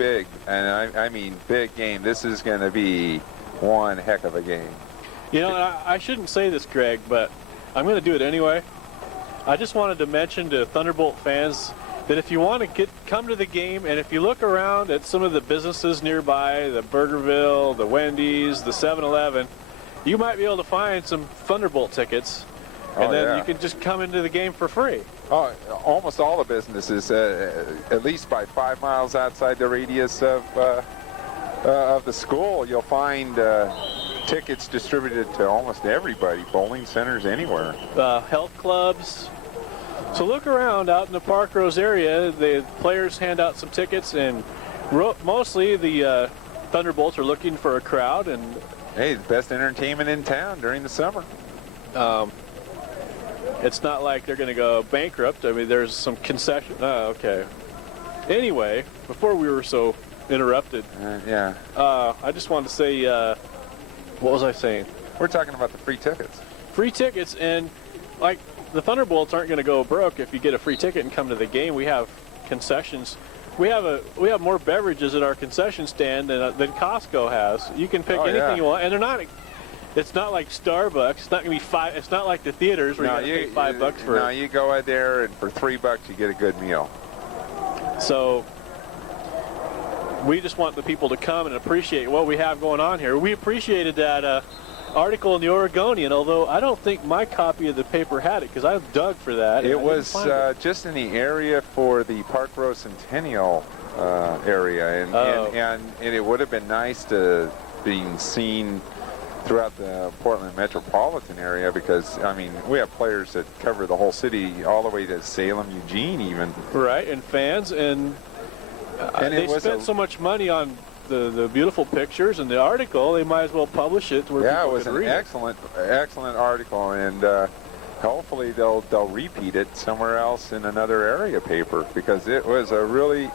and I mean big game. This is going to be one heck of a game. You know, I shouldn't say this, Greg, but I'm going to do it anyway. I just wanted to mention to Thunderbolt fans that if you want to come to the game, and if you look around at some of the businesses nearby, the Burgerville, the Wendy's, the 7-Eleven, you might be able to find some Thunderbolt tickets, and then you can just come into the game for free. Oh, almost all the businesses, at least by 5 miles outside the radius of the school, you'll find tickets distributed to almost everybody, bowling centers, anywhere. Health clubs. So look around out in the Park Rose area. The players hand out some tickets, and mostly the Thunderbolts are looking for a crowd. And hey, the best entertainment in town during the summer. It's not like they're going to go bankrupt. I mean, there's some concession. Okay. Anyway, before we were so interrupted, I just wanted to say, what was I saying? We're talking about the free tickets. Free tickets, and like the Thunderbolts aren't going to go broke if you get a free ticket and come to the game. We have concessions. We have more beverages at our concession stand than Costco has. You can pick anything you want, and they're not. It's not like Starbucks. It's not going to be $5. It's not like the theaters where you pay $5 for. No, you go in there, and for $3 you get a good meal. So we just want the people to come and appreciate what we have going on here. We appreciated that article in the Oregonian, although I don't think my copy of the paper had it because I dug for that. It was just in the area for the Park Rose Centennial area, and it would have been nice to be seen throughout the Portland metropolitan area, because I mean we have players that cover the whole city all the way to Salem, Eugene even. Right, and fans, and they spent so much money on the beautiful pictures and the article, they might as well publish it where people it was can an read excellent article, and hopefully they'll repeat it somewhere else in another area paper, because it was a really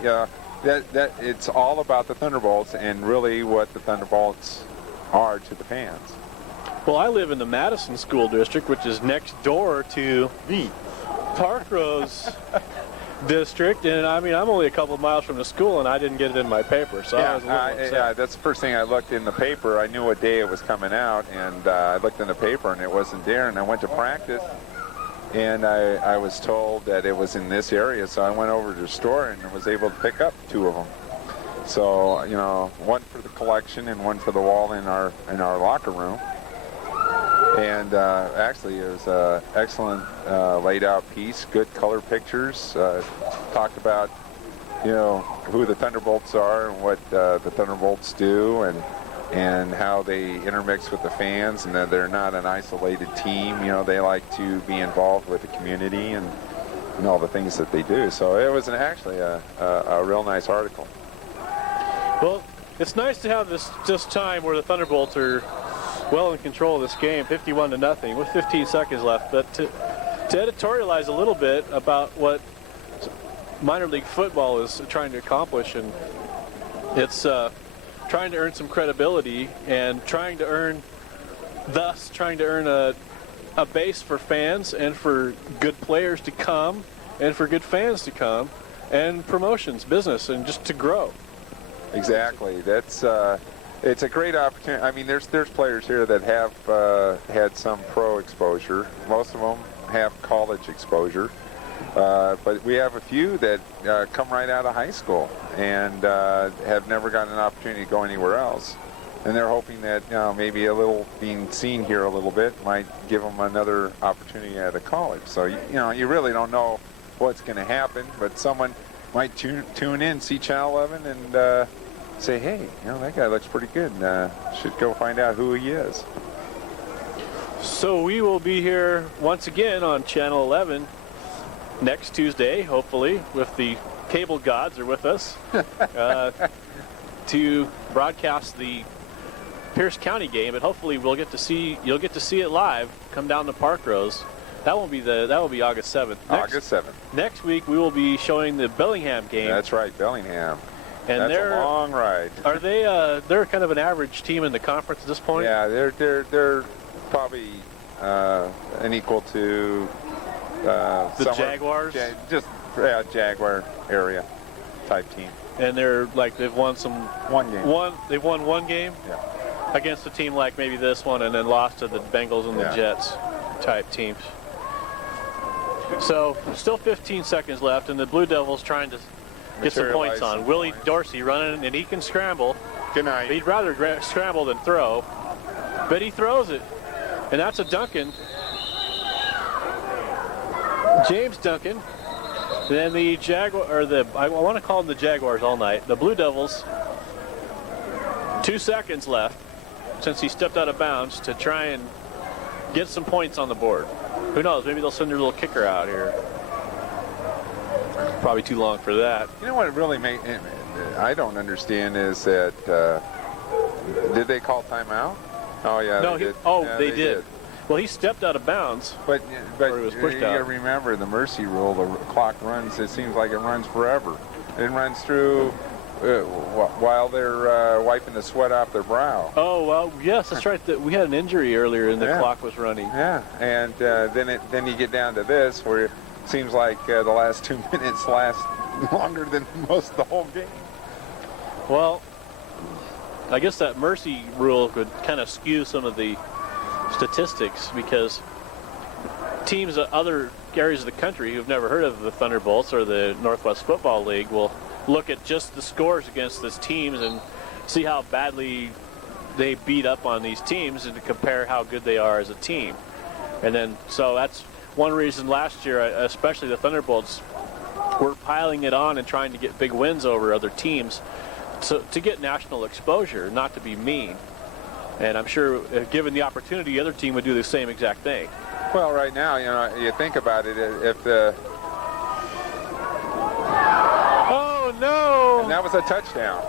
that it's all about the Thunderbolts and really what the Thunderbolts are to the fans. Well, I live in the Madison School District, which is next door to the Park Rose District, and I mean I'm only a couple of miles from the school, and I didn't get it in my paper, so I was a little upset. That's the first thing I looked in the paper. I knew what day it was coming out, and I looked in the paper, and it wasn't there, and I went to practice, and I was told that it was in this area, so I went over to the store and was able to pick up 2 of them. So, you know, one for the collection and one for the wall in our locker room. And actually, it was an excellent laid out piece, good color pictures. Talked about, you know, who the Thunderbolts are and what the Thunderbolts do, and how they intermix with the fans, and that they're not an isolated team. You know, they like to be involved with the community and all the things that they do. So it was actually a real nice article. Well, it's nice to have this time where the Thunderbolts are well in control of this game, 51-0, with 15 seconds left. But to editorialize a little bit about what minor league football is trying to accomplish, and it's trying to earn some credibility and trying to earn a base for fans and for good players to come and for good fans to come and promotions, business, and just to grow. Exactly. That's it's a great opportunity. I mean, there's players here that have had some pro exposure. Most of them have college exposure, but we have a few that come right out of high school and have never gotten an opportunity to go anywhere else. And they're hoping that maybe a little being seen here a little bit might give them another opportunity at a college. So you really don't know what's going to happen, but someone might tune in, see Channel 11, and say, hey, that guy looks pretty good. Should go find out who he is. So we will be here once again on Channel 11 next Tuesday, hopefully, with the cable gods are with us. to broadcast the Pierce County game, but hopefully you'll get to see it live. Come down to Park Rose. That will be August 7th. August 7th. Next week we will be showing the Bellingham game. That's right, Bellingham. And that's a long ride. Are they? They're kind of an average team in the conference at this point. Yeah, they're probably an equal to the Jaguars. Jaguar area type team. And they're like they've won one game. They've won one game. Yeah. Against a team like maybe this one, and then lost to the Bengals and the Jets type teams. So still 15 seconds left, and the Blue Devils trying to get some points on. Willie Dorsey running, and he can scramble. Good night. He'd rather scramble than throw, but he throws it, and that's a Duncan. James Duncan. Then the I want to call them the Jaguars all night. The Blue Devils. 2 seconds left since he stepped out of bounds to try and get some points on the board. Who knows? Maybe they'll send their little kicker out here. Probably too long for that. You know what really I don't understand is that did they call timeout? Oh yeah. No, they did. They did. Well, he stepped out of bounds. But he was pushed you got to out. remember the mercy rule. The clock runs. It seems like it runs forever. It runs through while they're wiping the sweat off their brow. Oh well, yes, that's right. We had an injury earlier, and the clock was running. Yeah, and then you get down to this, where it seems like the last 2 minutes last longer than most of the whole game. Well, I guess that mercy rule could kind of skew some of the statistics, because teams in other areas of the country who've never heard of the Thunderbolts or the Northwest Football League will look at just the scores against these teams and see how badly they beat up on these teams and to compare how good they are as a team. And then, so that's one reason last year, especially the Thunderbolts, were piling it on and trying to get big wins over other teams to get national exposure, not to be mean. And I'm sure if given the opportunity, the other team would do the same exact thing. Well, right now, you think about it, if the... Oh, no! And that was a touchdown.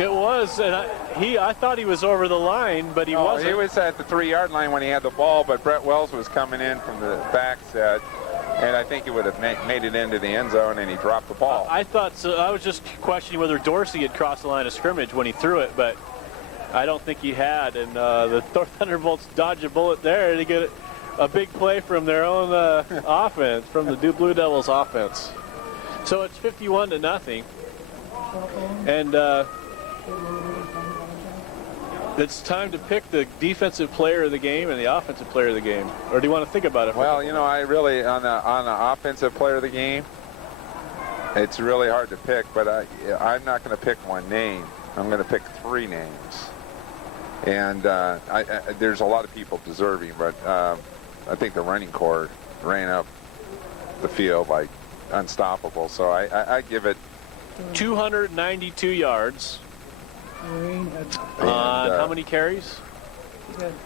It was, and I thought he was over the line, but he wasn't. He was at the 3-yard line when he had the ball, but Brett Wells was coming in from the back set, and I think he would have made it into the end zone, and he dropped the ball. I thought so. I was just questioning whether Dorsey had crossed the line of scrimmage when he threw it, but I don't think he had, and the Thunderbolts dodged a bullet there to get a big play from their own offense, from the Blue Devils offense. So it's 51-0, and it's time to pick the defensive player of the game and the offensive player of the game. Or do you want to think about it? Well, I really, on the offensive player of the game, it's really hard to pick, but I'm not going to pick one name. I'm going to pick 3 names. And there's a lot of people deserving, but I think the running core ran up the field like unstoppable. So I give it 292 yards. And, how many carries?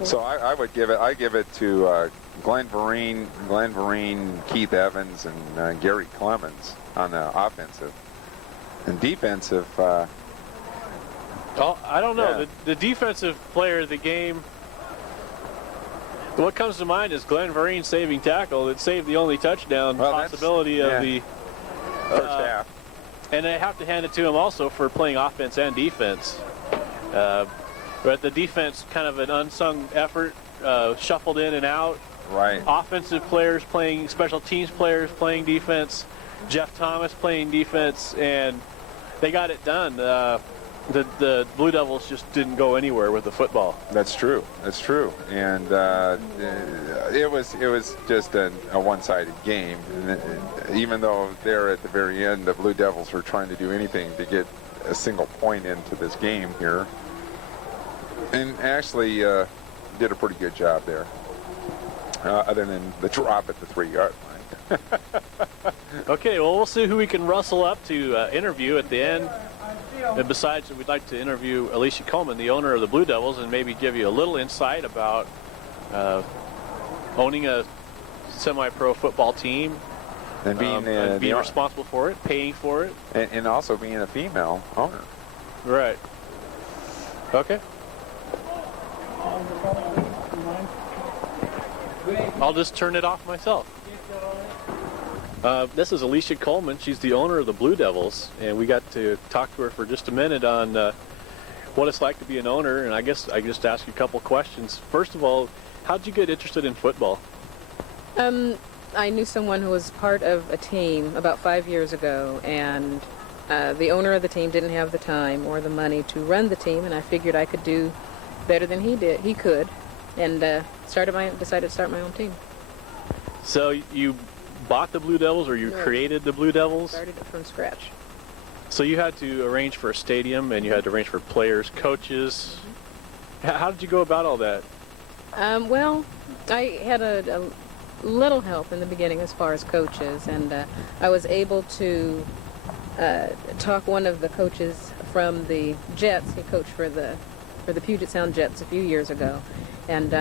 So I give it to Glenn Vereen, Keith Evans, and Gary Clemens on the offensive. And defensive. I don't know. Yeah. The defensive player of the game. What comes to mind is Glenn Vereen saving tackle that saved the only touchdown possibility of the first half. And I have to hand it to him also for playing offense and defense. But the defense, kind of an unsung effort, shuffled in and out. Right. Offensive players playing, special teams players playing defense, Jeff Thomas playing defense, and they got it done. The Blue Devils just didn't go anywhere with the football. That's true. That's true. And it was just a one-sided game. And even though there at the very end, the Blue Devils were trying to do anything to get a single point into this game here, and actually did a pretty good job there, other than the drop at the 3-yard line. Okay, well, we'll see who we can rustle up to interview at the end. And besides, we'd like to interview Alicia Coleman, the owner of the Blue Devils, and maybe give you a little insight about owning a semi-pro football team and being responsible for it, paying for it. And also being a female owner. Right. Okay. I'll just turn it off myself. This is Alicia Coleman. She's the owner of the Bluedevils, and we got to talk to her for just a minute on what it's like to be an owner. And I guess I just ask you a couple questions. First of all, how'd you get interested in football? I knew someone who was part of a team about 5 years ago, and the owner of the team didn't have the time or the money to run the team, and I figured I could do better than he did. He could, and decided to start my own team. So you bought the Bluedevils, or you No. created the Bluedevils? Started it from scratch. So you had to arrange for a stadium, and you had to arrange for players, coaches. How did you go about all that? Well, I had a little help in the beginning as far as coaches, and I was able to talk one of the coaches from the Jets. He coached for the Puget Sound Jets a few years ago, and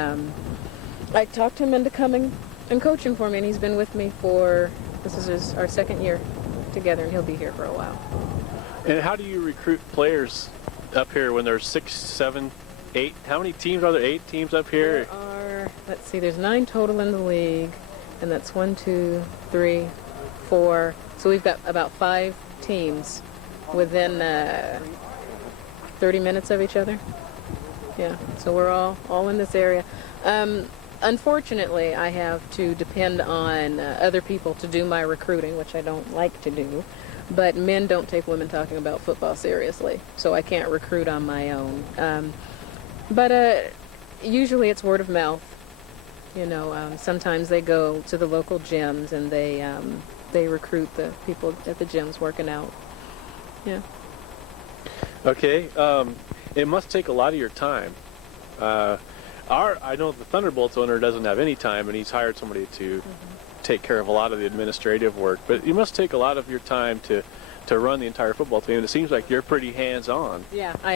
I talked him into coming and coaching for me, and he's been with me for, this is our second year together, and he'll be here for a while. And how do you recruit players up here when there's 6, 7, 8? How many teams are there? 8 teams up here? There are, let's see, there's 9 total in the league, and that's 1, 2, 3, 4. So we've got about 5 teams within 30 minutes of each other. Yeah, so we're all in this area. Unfortunately, I have to depend on other people to do my recruiting, which I don't like to do. But men don't take women talking about football seriously, so I can't recruit on my own. But usually it's word of mouth. You know, sometimes they go to the local gyms and they recruit the people at the gyms working out. Yeah. Okay. It must take a lot of your time. I know the Thunderbolts owner doesn't have any time, and he's hired somebody to take care of a lot of the administrative work. But it must take a lot of your time to run the entire football team. It seems like you're pretty hands-on. Yeah, I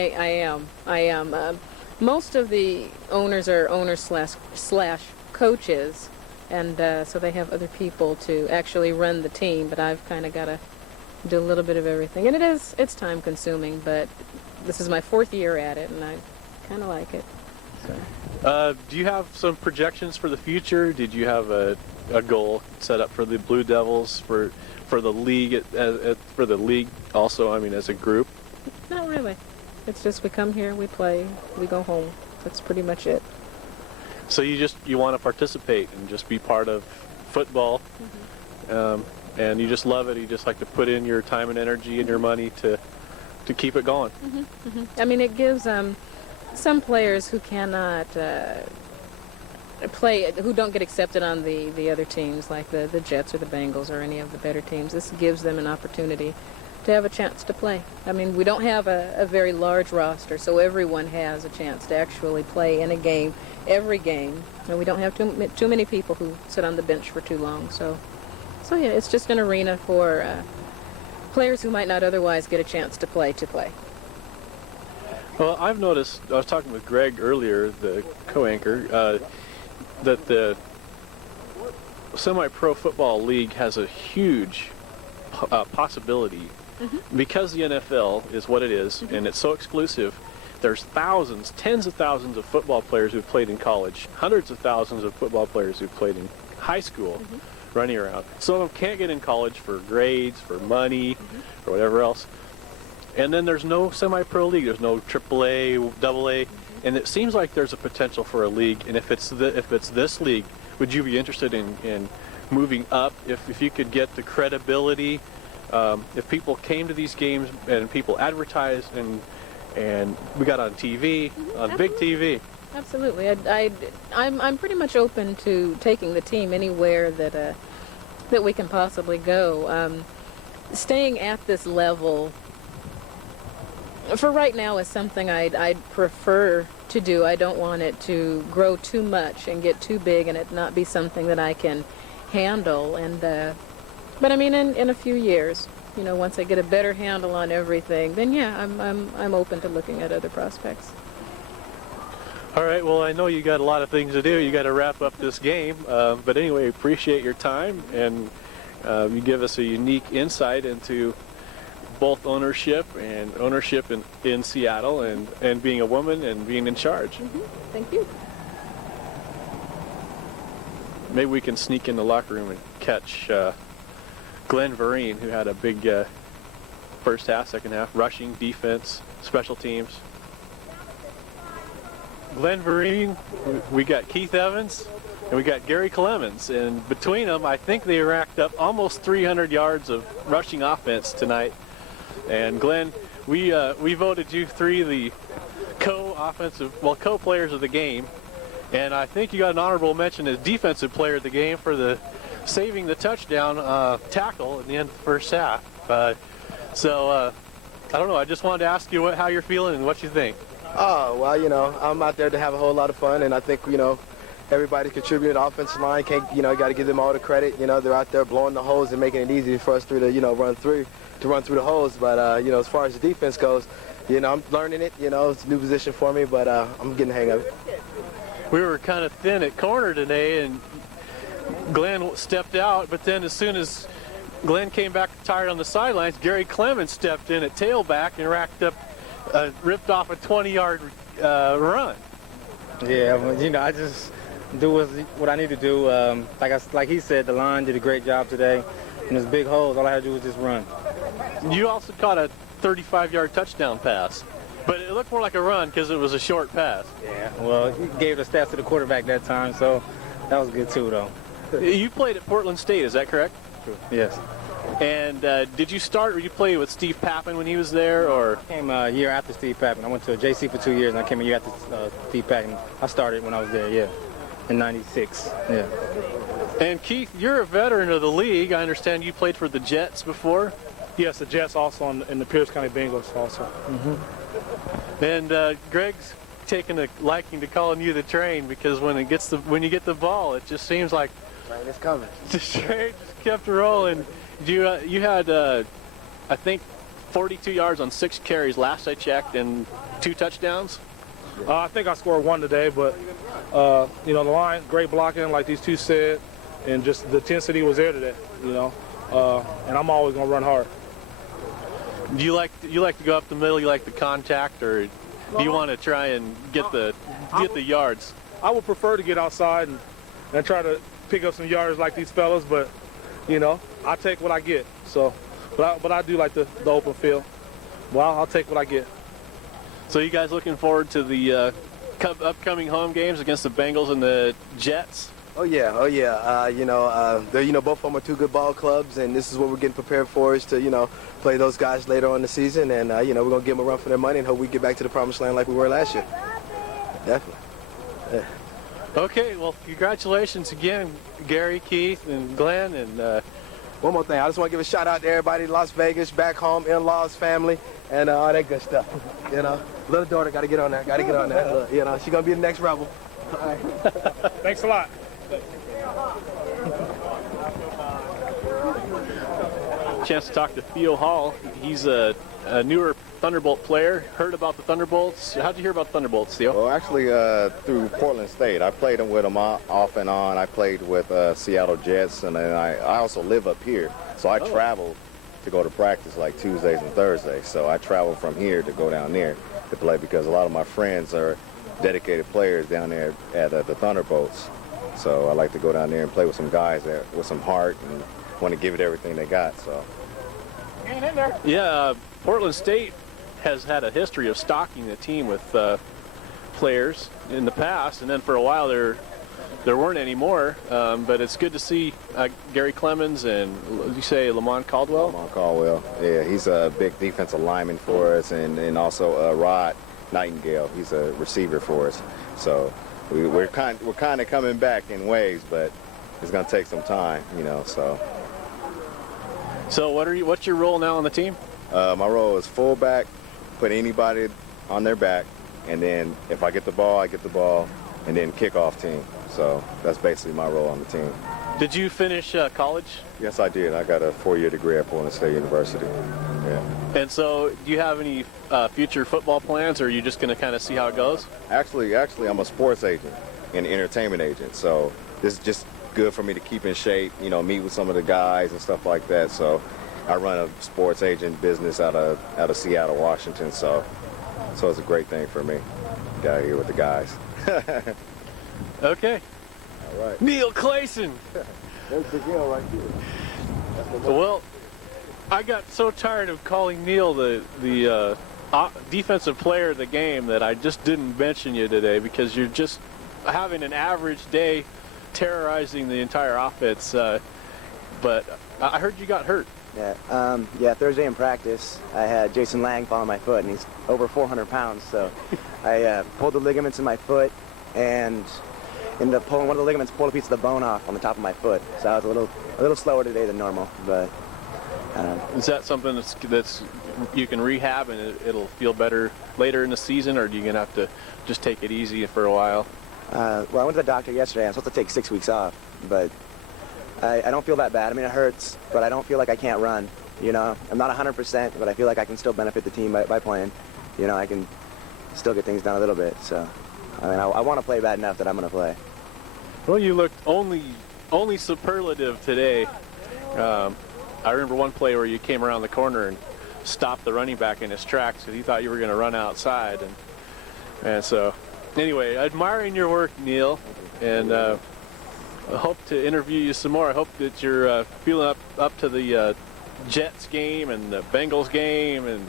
am. Most of the owners are owners slash coaches, and so they have other people to actually run the team. But I've kind of got to do a little bit of everything, and it's time consuming. But this is my 4th year at it, and I kind of like it. So. Do you have some projections for the future? Did you have a goal set up for the Bluedevils for the league for the league also? I mean, as a group. Not really. It's just we come here, we play, we go home. That's pretty much it. So you want to participate and just be part of football, and you just love it. You just like to put in your time and energy and your money to keep it going. I mean, it gives some players who cannot play, who don't get accepted on the other teams, like the Jets or the Bengals or any of the better teams. This gives them an opportunity to have a chance to play. I mean, we don't have a very large roster, so everyone has a chance to actually play in a game, every game. And we don't have too many people who sit on the bench for too long. So yeah, it's just an arena for players who might not otherwise get a chance to play. Well, I've noticed, I was talking with Greg earlier, the co-anchor, that the Semi-Pro Football League has a huge possibility. Because the NFL is what it is, and it's so exclusive, there's thousands, tens of thousands of football players who've played in college, hundreds of thousands of football players who've played in high school, running around. Some of them can't get in college for grades, for money, or whatever else. And then there's no semi-pro league. There's no AAA, AA, and it seems like there's a potential for a league. And if it's this league, would you be interested in moving up? If you could get the credibility, if people came to these games and people advertised and we got on TV, on big TV. Absolutely. I'm pretty much open to taking the team anywhere that we can possibly go. Staying at this level for right now is something I'd prefer to do. I don't want it to grow too much and get too big and it not be something that I can handle. But I mean, in a few years, you know, once I get a better handle on everything, then yeah, I'm open to looking at other prospects. All right. Well, I know you got a lot of things to do. You got to wrap up this game. But anyway, appreciate your time, and you give us a unique insight into both ownership in Seattle and being a woman and being in charge. Thank you. Maybe we can sneak in the locker room and catch Glenn Vereen, who had a big first half, second half, rushing, defense, special teams. Glenn Vereen, we got Keith Evans, and we got Gary Clemens, and between them, I think they racked up almost 300 yards of rushing offense tonight. And Glenn, we voted you three the co-players of the game, and I think you got an honorable mention as defensive player of the game for the saving the touchdown tackle at the end of the first half. So I don't know. I just wanted to ask you how you're feeling and what you think. Oh, well, I'm out there to have a whole lot of fun, and I think, everybody contributed. Offensive line, got to give them all the credit. They're out there blowing the holes and making it easy for us to run through the holes. But, as far as the defense goes, I'm learning it. It's a new position for me, but I'm getting the hang of it. We were kind of thin at corner today, and Glenn stepped out, but then as soon as Glenn came back tired on the sidelines, Gary Clemens stepped in at tailback and ripped off a 20-yard run. Yeah, I just do what I need to do. Like he said, the line did a great job today. And there's big holes. All I had to do was just run. You also caught a 35-yard touchdown pass, but it looked more like a run because it was a short pass. Yeah, well, he gave the stats to the quarterback that time, so that was good too, though. You played at Portland State, is that correct? True. Yes. And did you play with Steve Pappin when he was there, or? I came a year after Steve Pappin. I went to JC for 2 years, and I came a year after Steve Pappin. I started when I was there, yeah, in '96. Yeah. And Keith, you're a veteran of the league. I understand you played for the Jets before. Yes, the Jets also in the Pierce County Bengals also. And Greg's taken a liking to calling you the train because when you get the ball, it just seems like Train is coming. the train just kept rolling. You had I think 42 yards on 6 carries last I checked and 2 touchdowns. I think I scored 1 today, but the line, great blocking, like these two said, and just the intensity was there today. And I'm always gonna run hard. Do you like to go up the middle? You like the contact, or do you want to try and get the yards? I would prefer to get outside and try to pick up some yards like these fellas, but I take what I get. So, but I do like the open field. Well, I'll take what I get. So you guys looking forward to the upcoming home games against the Bengals and the Jets? Oh yeah. They're both of them are 2 good ball clubs, and this is what we're getting prepared for is to play those guys later on in the season, and we're gonna give them a run for their money and hope we get back to the promised land like we were last year. Definitely. Yeah. Okay, well, congratulations again, Gary, Keith, and Glenn, and one more thing, I just want to give a shout out to everybody in Las Vegas, back home, in-laws, family, and all that good stuff. Little daughter got to get on that. She's gonna be the next rebel. All right. Thanks a lot. Chance to talk to Theo Hall. He's a newer Thunderbolt player. Heard about the Thunderbolts. How'd you hear about Thunderbolts, Theo? Well, actually, through Portland State. I played with them off and on. I played with Seattle Jets, and then I also live up here. So I travel to go to practice like Tuesdays and Thursdays. So I travel from here to go down there to play because a lot of my friends are dedicated players down there at the Thunderbolts. So I like to go down there and play with some guys with some heart and want to give it everything they got. So. Yeah, Portland State has had a history of stocking the team with players in the past, and then for a while there weren't any more. But it's good to see Gary Clemens and you say Lamont Caldwell. Lamont Caldwell, yeah, he's a big defensive lineman for us, and also Rod Nightingale, he's a receiver for us. So we're kind of coming back in waves, but it's going to take some time, So what's your role now on the team? My role is fullback, put anybody on their back, and then if I get the ball, I get the ball, and then kickoff team. So that's basically my role on the team. Did you finish college? Yes, I did. I got a 4-year degree at Portland State University. Yeah. And so do you have any future football plans, or are you just going to kind of see how it goes? Actually, I'm a sports agent and entertainment agent. So this is just good for me to keep in shape, meet with some of the guys and stuff like that. So I run a sports agent business out of Seattle, Washington. So it's a great thing for me. Got here with the guys. Okay. All right. Neil Clayson. There's the deal right here. Well, I got so tired of calling Neil the defensive player of the game that I just didn't mention you today, because you're just having an average day, terrorizing the entire offense. But I heard you got hurt. Yeah, Thursday in practice, I had Jason Lang fall on my foot, and he's over 400 pounds, so I pulled the ligaments in my foot, and ended up pulling one of the ligaments, pulled a piece of the bone off on the top of my foot. So I was a little slower today than normal, but is that something that's you can rehab and it'll feel better later in the season, or are you gonna have to just take it easy for a while? well, I went to the doctor yesterday. I'm supposed to take 6 weeks off, but I don't feel that bad. I mean, it hurts, but I don't feel like I can't run. You know, I'm not 100%, but I feel like I can still benefit the team by playing. You know, I can still get things done a little bit. So, I mean, I want to play bad enough that I'm going to play. Well, you looked only superlative today. I remember one play where you came around the corner and stopped the running back in his tracks because he thought you were going to run outside. And so, anyway, admiring your work, Neil, and I hope to interview you some more. I hope that you're feeling up to the Jets game and the Bengals game and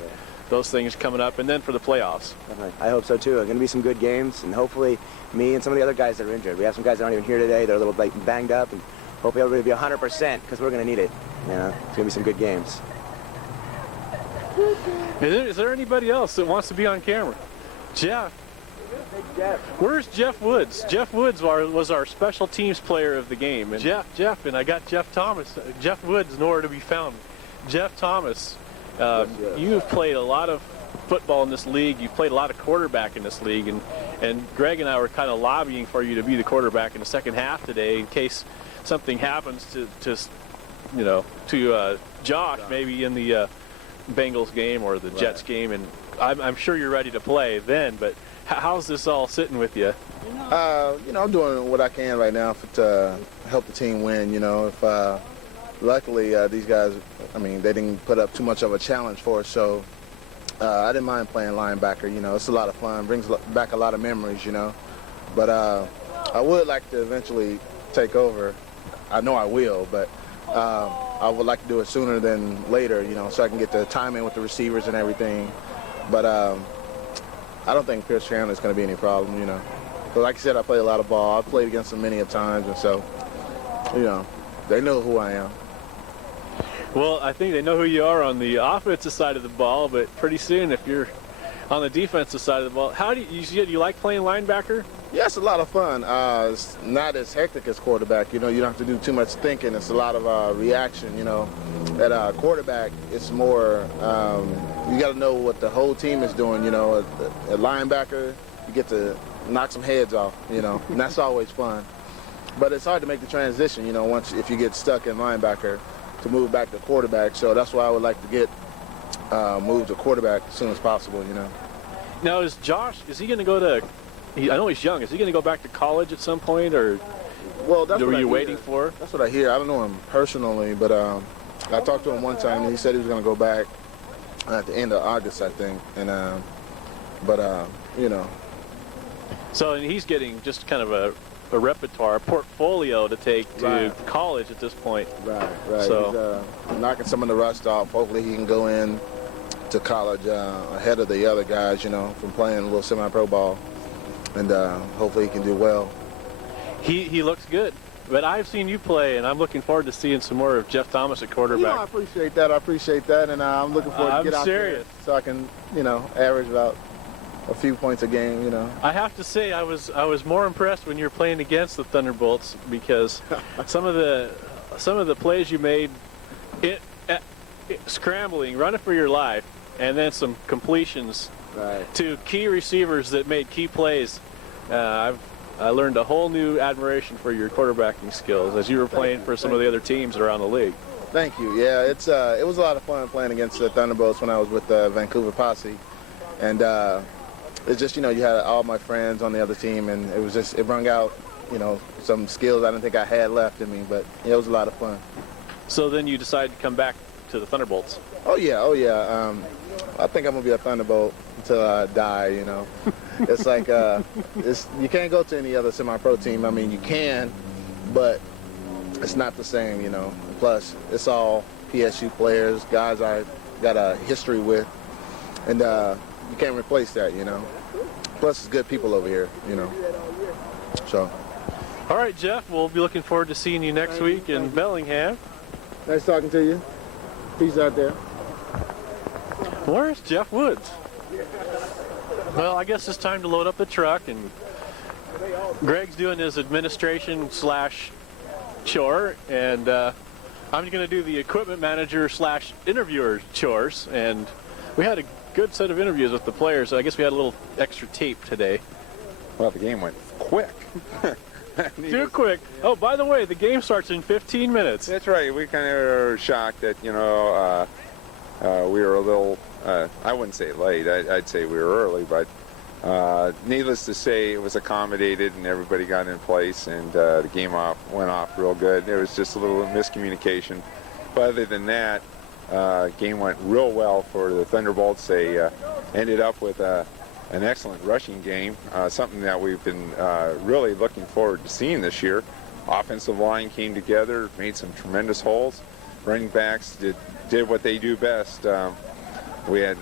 those things coming up, and then for the playoffs. I hope so too. It's going to be some good games, and hopefully me and some of the other guys that are injured. We have some guys that aren't even here today. They're a little like banged up, and hopefully everybody will be 100% because we're going to need it. You know, it's going to be some good games. Is there anybody else that wants to be on camera? Jeff. Where's Jeff Woods? Jeff Woods was our special teams player of the game. And Jeff, and I got Jeff Thomas. Jeff Woods nowhere to be found. Jeff Thomas, you've played a lot of football in this league. You've played a lot of quarterback in this league, and Greg and I were kind of lobbying for you to be the quarterback in the second half today in case something happens to Josh, maybe in the Bengals game or the Jets game, and I'm sure you're ready to play then, but how's this all sitting with you? I'm doing what I can right now to help the team win. Luckily, these guys, they didn't put up too much of a challenge for us, so I didn't mind playing linebacker. It's a lot of fun, brings back a lot of memories, But I would like to eventually take over. I know I will, but I would like to do it sooner than later, so I can get the time in with the receivers and everything. But I don't think Pierce Chandler is going to be any problem, But like I said, I play a lot of ball. I've played against them many a times, and so, they know who I am. Well, I think they know who you are on the offensive side of the ball, but pretty soon if you're on the defensive side of the ball, how do you like playing linebacker? Yeah, it's a lot of fun. It's not as hectic as quarterback. You don't have to do too much thinking. It's a lot of reaction, At quarterback, it's more, you got to know what the whole team is doing, A linebacker, you get to knock some heads off, and that's always fun. But it's hard to make the transition, if you get stuck in linebacker, to move back to quarterback. So that's why I would like to get moved to quarterback as soon as possible, Now, is he going to go to, I know he's young, is he going to go back to college at some point, or well, that's what are you waiting for? That's what I hear. I don't know him personally, but I talked to him one time, and he said he was going to go back at the end of August, I think. And So and he's getting just kind of a repertoire, a portfolio to take to college at this point. Right. So he's knocking some of the rust off. Hopefully he can go in to college ahead of the other guys, from playing a little semi-pro ball. And hopefully he can do well. He looks good. But I've seen you play, and I'm looking forward to seeing some more of Jeff Thomas at quarterback. I appreciate that, and I'm looking forward to get out there so I can, average about a few points a game, I have to say I was more impressed when you were playing against the Thunderbolts, because some of the plays you made, scrambling, running for your life, and then some completions to key receivers that made key plays. I learned a whole new admiration for your quarterbacking skills as you were playing for some of the other teams around the league. Thank you. Yeah, it was a lot of fun playing against the Thunderbolts when I was with the Vancouver Posse, and it's just, you had all my friends on the other team, and it brought out, some skills I didn't think I had left in me, but it was a lot of fun. So then you decided to come back to the Thunderbolts. Oh yeah. I think I'm gonna be a Thunderbolt until I die. You know, it's like you can't go to any other semi-pro team. I mean, you can, but it's not the same. You know. Plus, it's all PSU players, guys I got a history with, and you can't replace that. You know. Plus, it's good people over here. You know. So. All right, Jeff. We'll be looking forward to seeing you next week in Bellingham. Nice talking to you. Peace out there. Where's Jeff Woods? Well, I guess it's time to load up the truck, and Greg's doing his administration / chore, and I'm going to do the equipment manager / interviewer chores. And we had a good set of interviews with the players, so I guess we had a little extra tape today. Well, the game went quick. Too quick. Oh, by the way, the game starts in 15 minutes. That's right. We kind of were shocked that, you know, we were a little, I wouldn't say late. I'd say we were early, but needless to say, it was accommodated and everybody got in place, and the game went off real good. There was just a little miscommunication. But other than that, game went real well for the Thunderbolts. They ended up with an excellent rushing game, something that we've been really looking forward to seeing this year. Offensive line came together, made some tremendous holes. Running backs did what they do best. We had